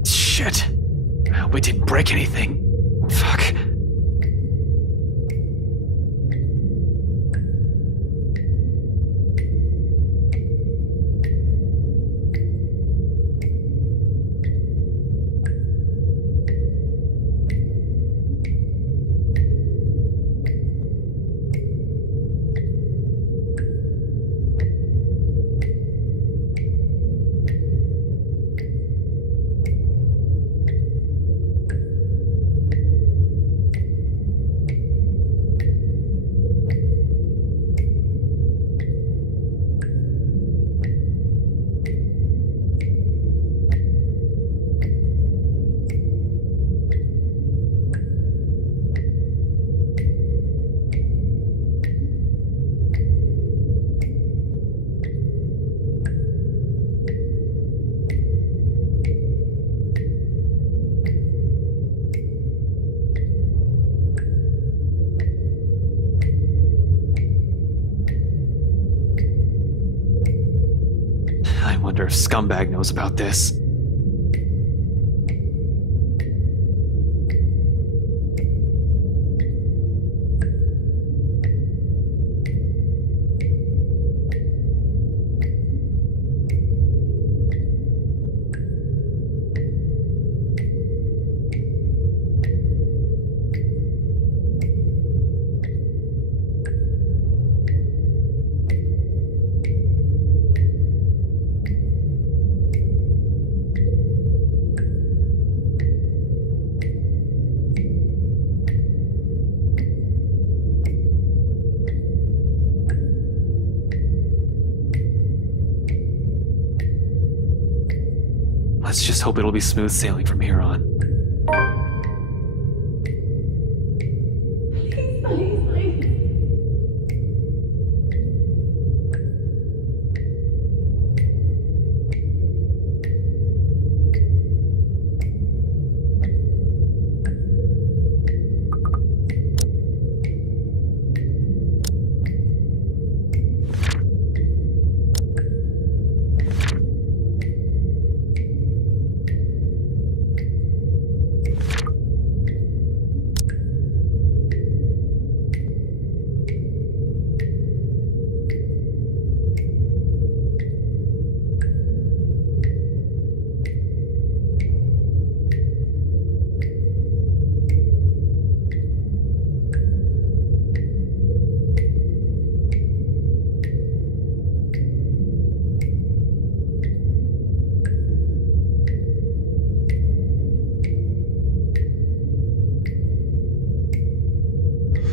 Shit. I hope I didn't break anything. Fuck. I wonder if Scumbag knows about this. Let's just hope it'll be smooth sailing from here on.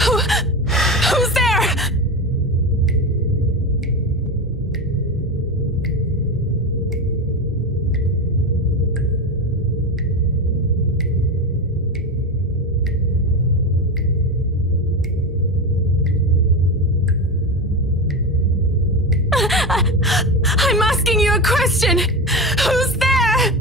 Who's there? I'm asking you a question. Who's there?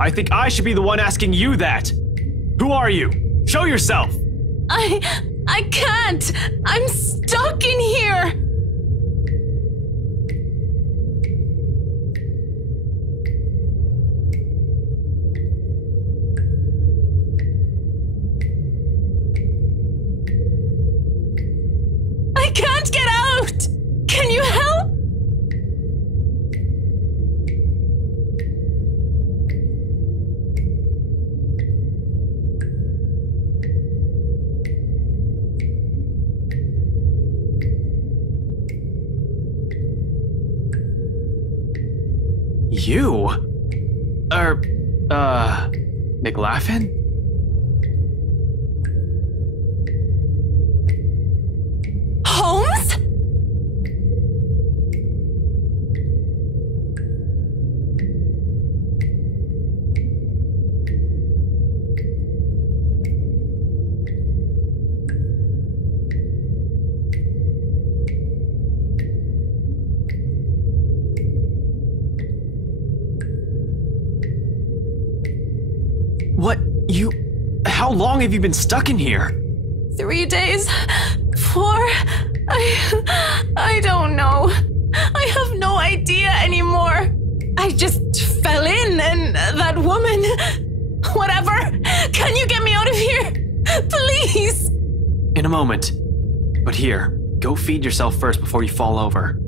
I think I should be the one asking you that. Who are you? Show yourself! I can't! I'm stuck in here! I can't get out! Can you help? You? McLaughlin? Holmes? What? How long have you been stuck in here? 3 days? 4? I don't know. I have no idea anymore. I just fell in and that woman... Whatever. Can you get me out of here? Please. In a moment. But here, go feed yourself first before you fall over.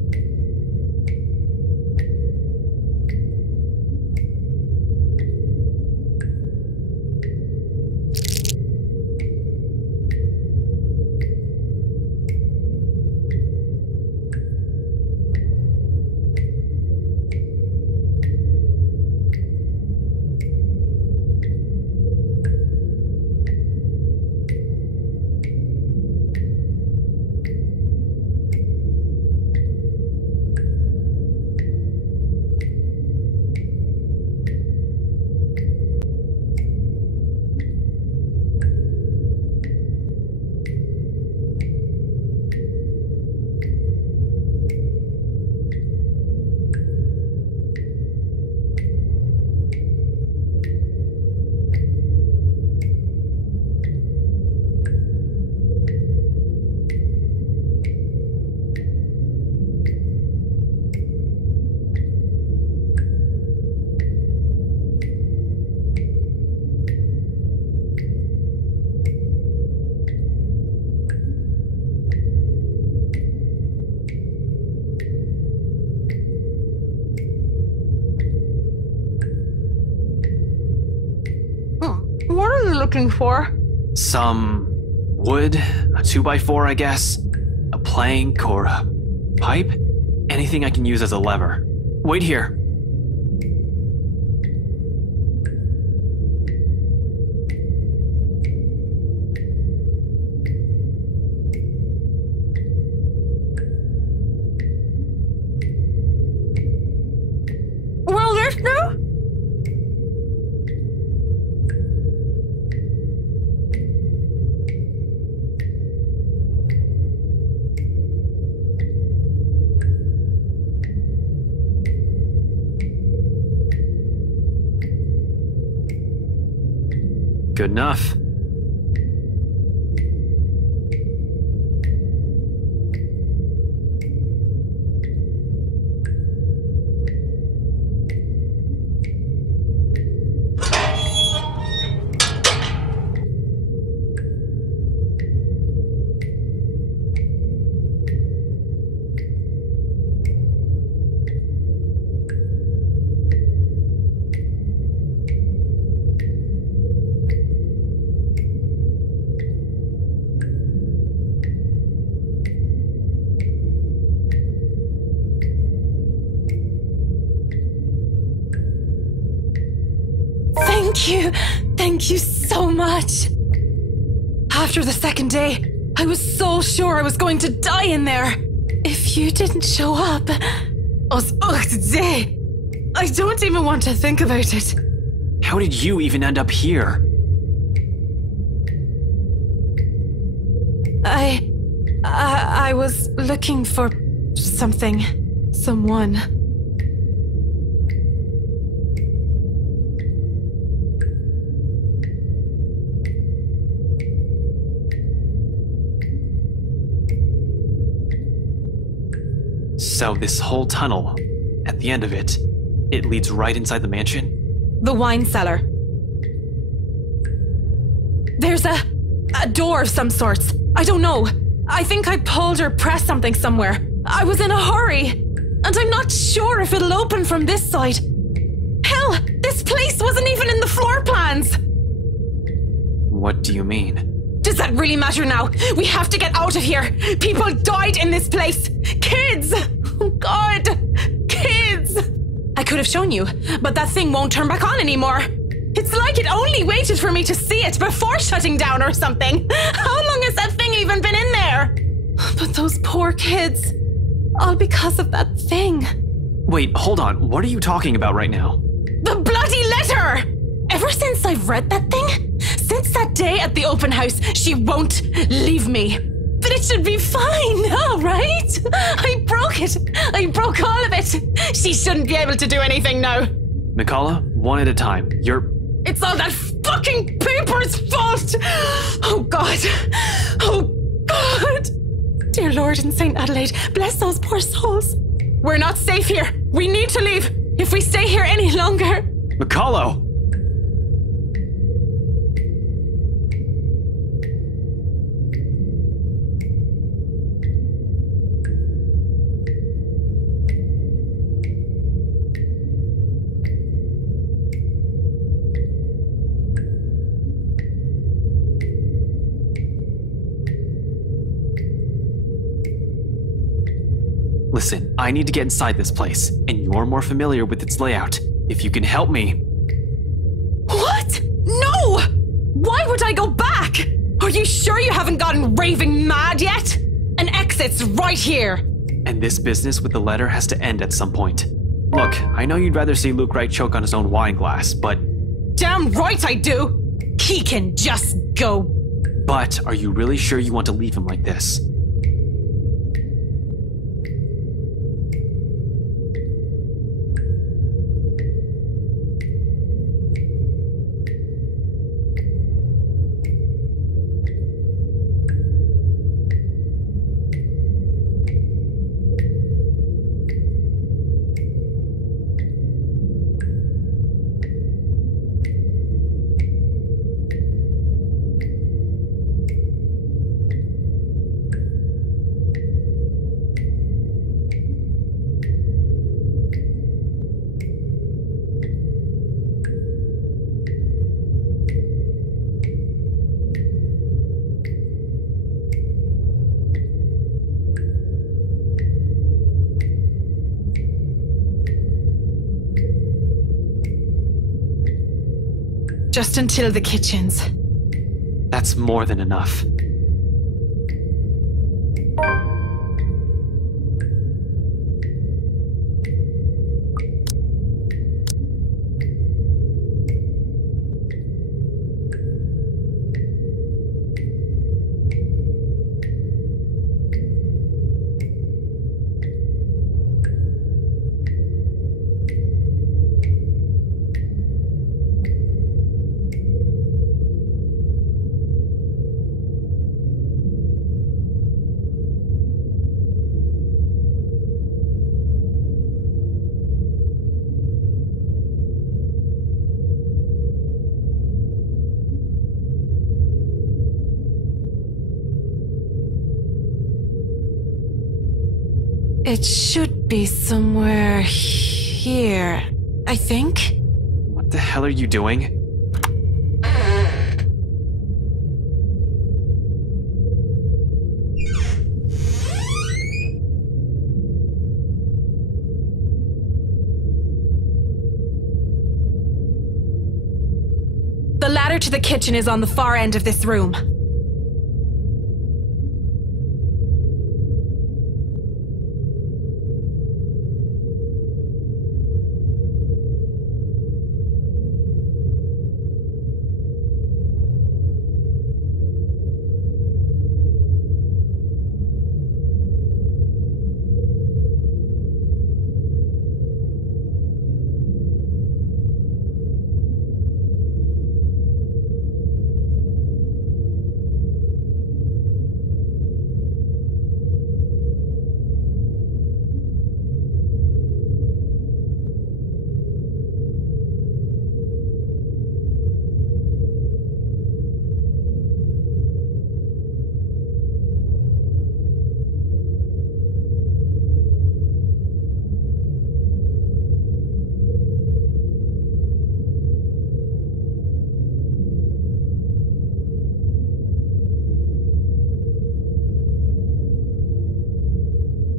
What are you looking for? Some wood, a 2x4, I guess, a plank or a pipe, anything I can use as a lever. Wait here. Will this do? Good enough. Thank you so much. After the second day, I was so sure I was going to die in there. If you didn't show up, today, I don't even want to think about it. How did you even end up here? I was looking for someone. So this whole tunnel, at the end of it, it leads right inside the mansion? The wine cellar. There's a door of some sorts. I don't know. I think I pulled or pressed something somewhere. I was in a hurry. And I'm not sure if it'll open from this side. Hell, this place wasn't even in the floor plans. What do you mean? Does that really matter now? We have to get out of here. People died in this place. Kids! Oh God! Kids! I could have shown you, but that thing won't turn back on anymore. It's like it only waited for me to see it before shutting down or something. How long has that thing even been in there? But those poor kids. All because of that thing. Wait, hold on. What are you talking about right now? The bloody letter! Ever since I've read that thing, since that day at the open house, she won't leave me. But it should be fine now, right? I broke it. I broke all of it. She shouldn't be able to do anything now. Mikala, one at a time. It's all that fucking paper's fault! Oh God. Oh God. Dear Lord in St. Adelaide, bless those poor souls. We're not safe here. We need to leave. If we stay here any longer... Mikalo! Listen, I need to get inside this place, and you're more familiar with its layout. If you can help me... What? No! Why would I go back? Are you sure you haven't gotten raving mad yet? An exit's right here. And this business with the letter has to end at some point. Look, I know you'd rather see Luke Wright choke on his own wine glass, but... Damn right I do! He can just go. But are you really sure you want to leave him like this? Just until the kitchens. That's more than enough. It should be somewhere here, I think. What the hell are you doing? The ladder to the kitchen is on the far end of this room.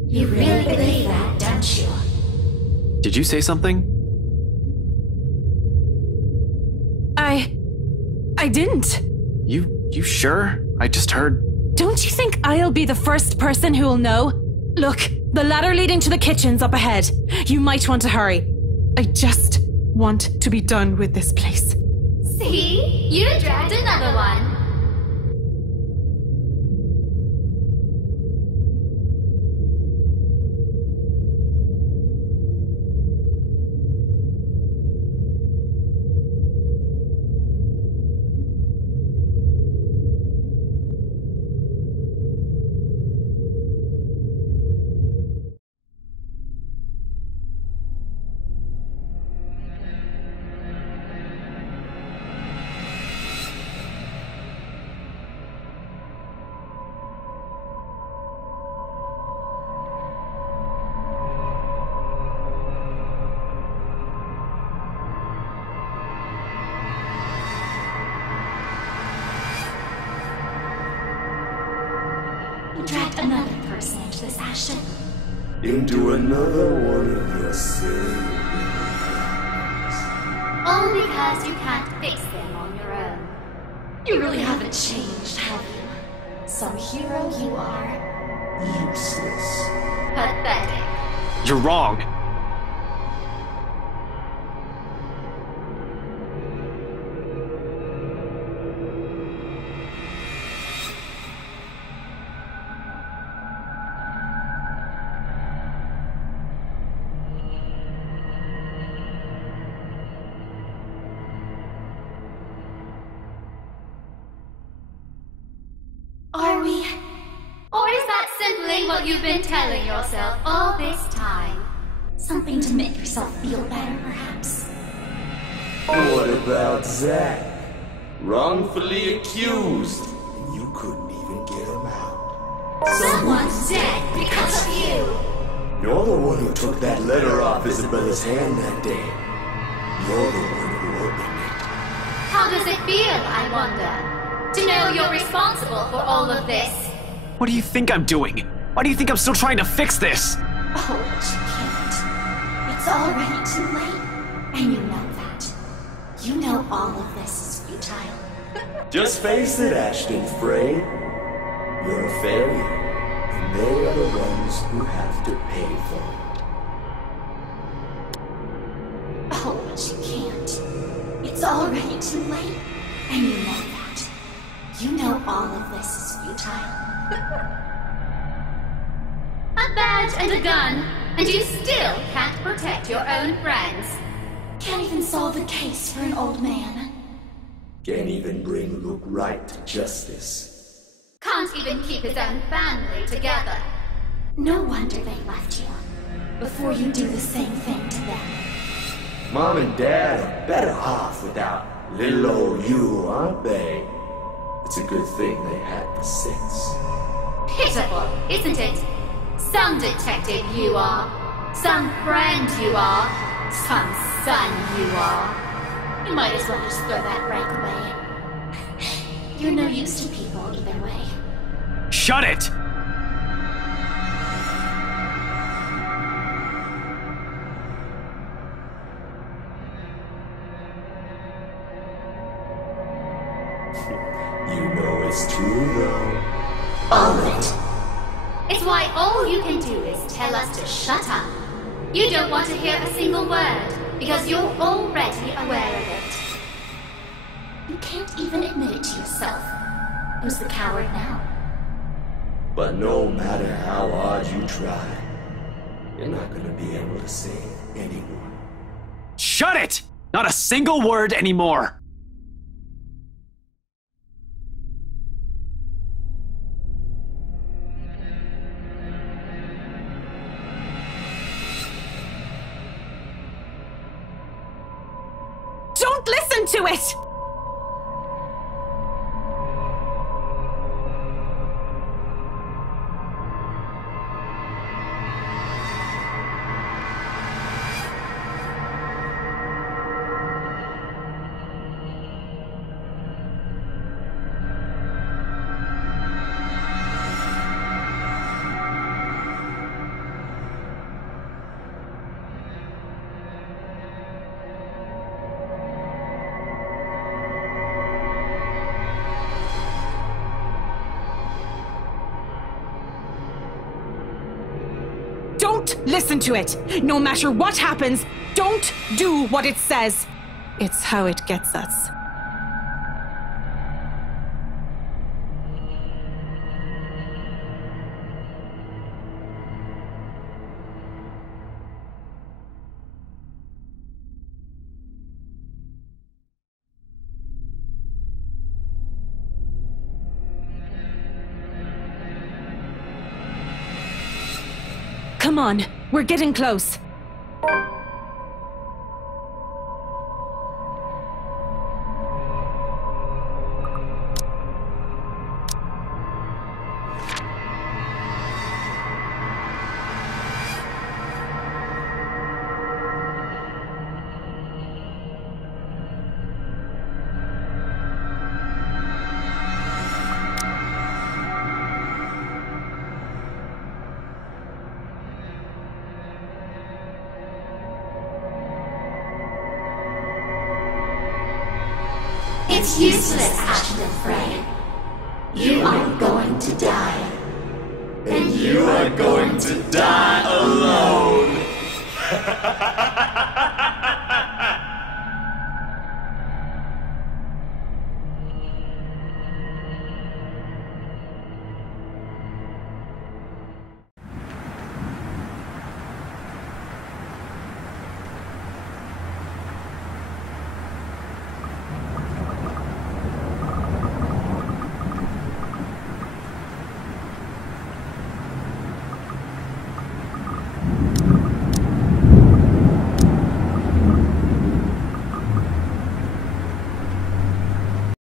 You really believe that, don't you? Did you say something? I didn't. You sure? I just heard. Don't you think I'll be the first person who'll know? Look, the ladder leading to the kitchen's up ahead. You might want to hurry. I just want to be done with this place. See? You dragged another one. Dragged another person into this, Ashton. Into another one of your sins. All because you can't fix them on your own. You really haven't changed, have you? Some hero you are. Useless. Pathetic. You're wrong. Are we? Or is that simply what you've been telling yourself all this time? Something to make yourself feel better, perhaps. What about Zach? Wrongfully accused, and you couldn't even get him out. Someone's dead because of you! You're the one who took that letter off Isabella's hand that day. You're the one who opened it. How does it feel, I wonder? To know you're responsible for all of this? What do you think I'm doing? Why do you think I'm still trying to fix this? Oh, but you can't. It's already too late. And you know that. You know all of this is futile. Just face it, Ashton Frey. You're a failure, and they are the ones who have to pay for it. Oh, but you can't. It's already too late. And you know that. You know all of this is futile. A badge and a gun, and you still can't protect your own friends. Can't even solve a case for an old man. Can't even bring Luke right to justice. Can't even keep his own family together. No wonder they left you. Before you do the same thing to them. Mom and Dad are better off without little old you, aren't they? It's a good thing they had the sense. Pitiful, isn't it? Some detective you are. Some friend you are. Some son you are. You might as well just throw that rank away. You're no use to people either way. Shut it! You know it's true, though. All of it. It's why all you can do is tell us to shut up. You don't want to hear a single word, because you're already aware of it. You can't even admit it to yourself. Who's the coward now? But no matter how hard you try, you're not gonna be able to save anyone. Shut it! Not a single word anymore! Don't listen to it! Don't listen to it. No matter what happens, don't do what it says. It's how it gets us. Come on, we're getting close. It's useless, Ashton Frey. You are going to die. And you are going to die alone.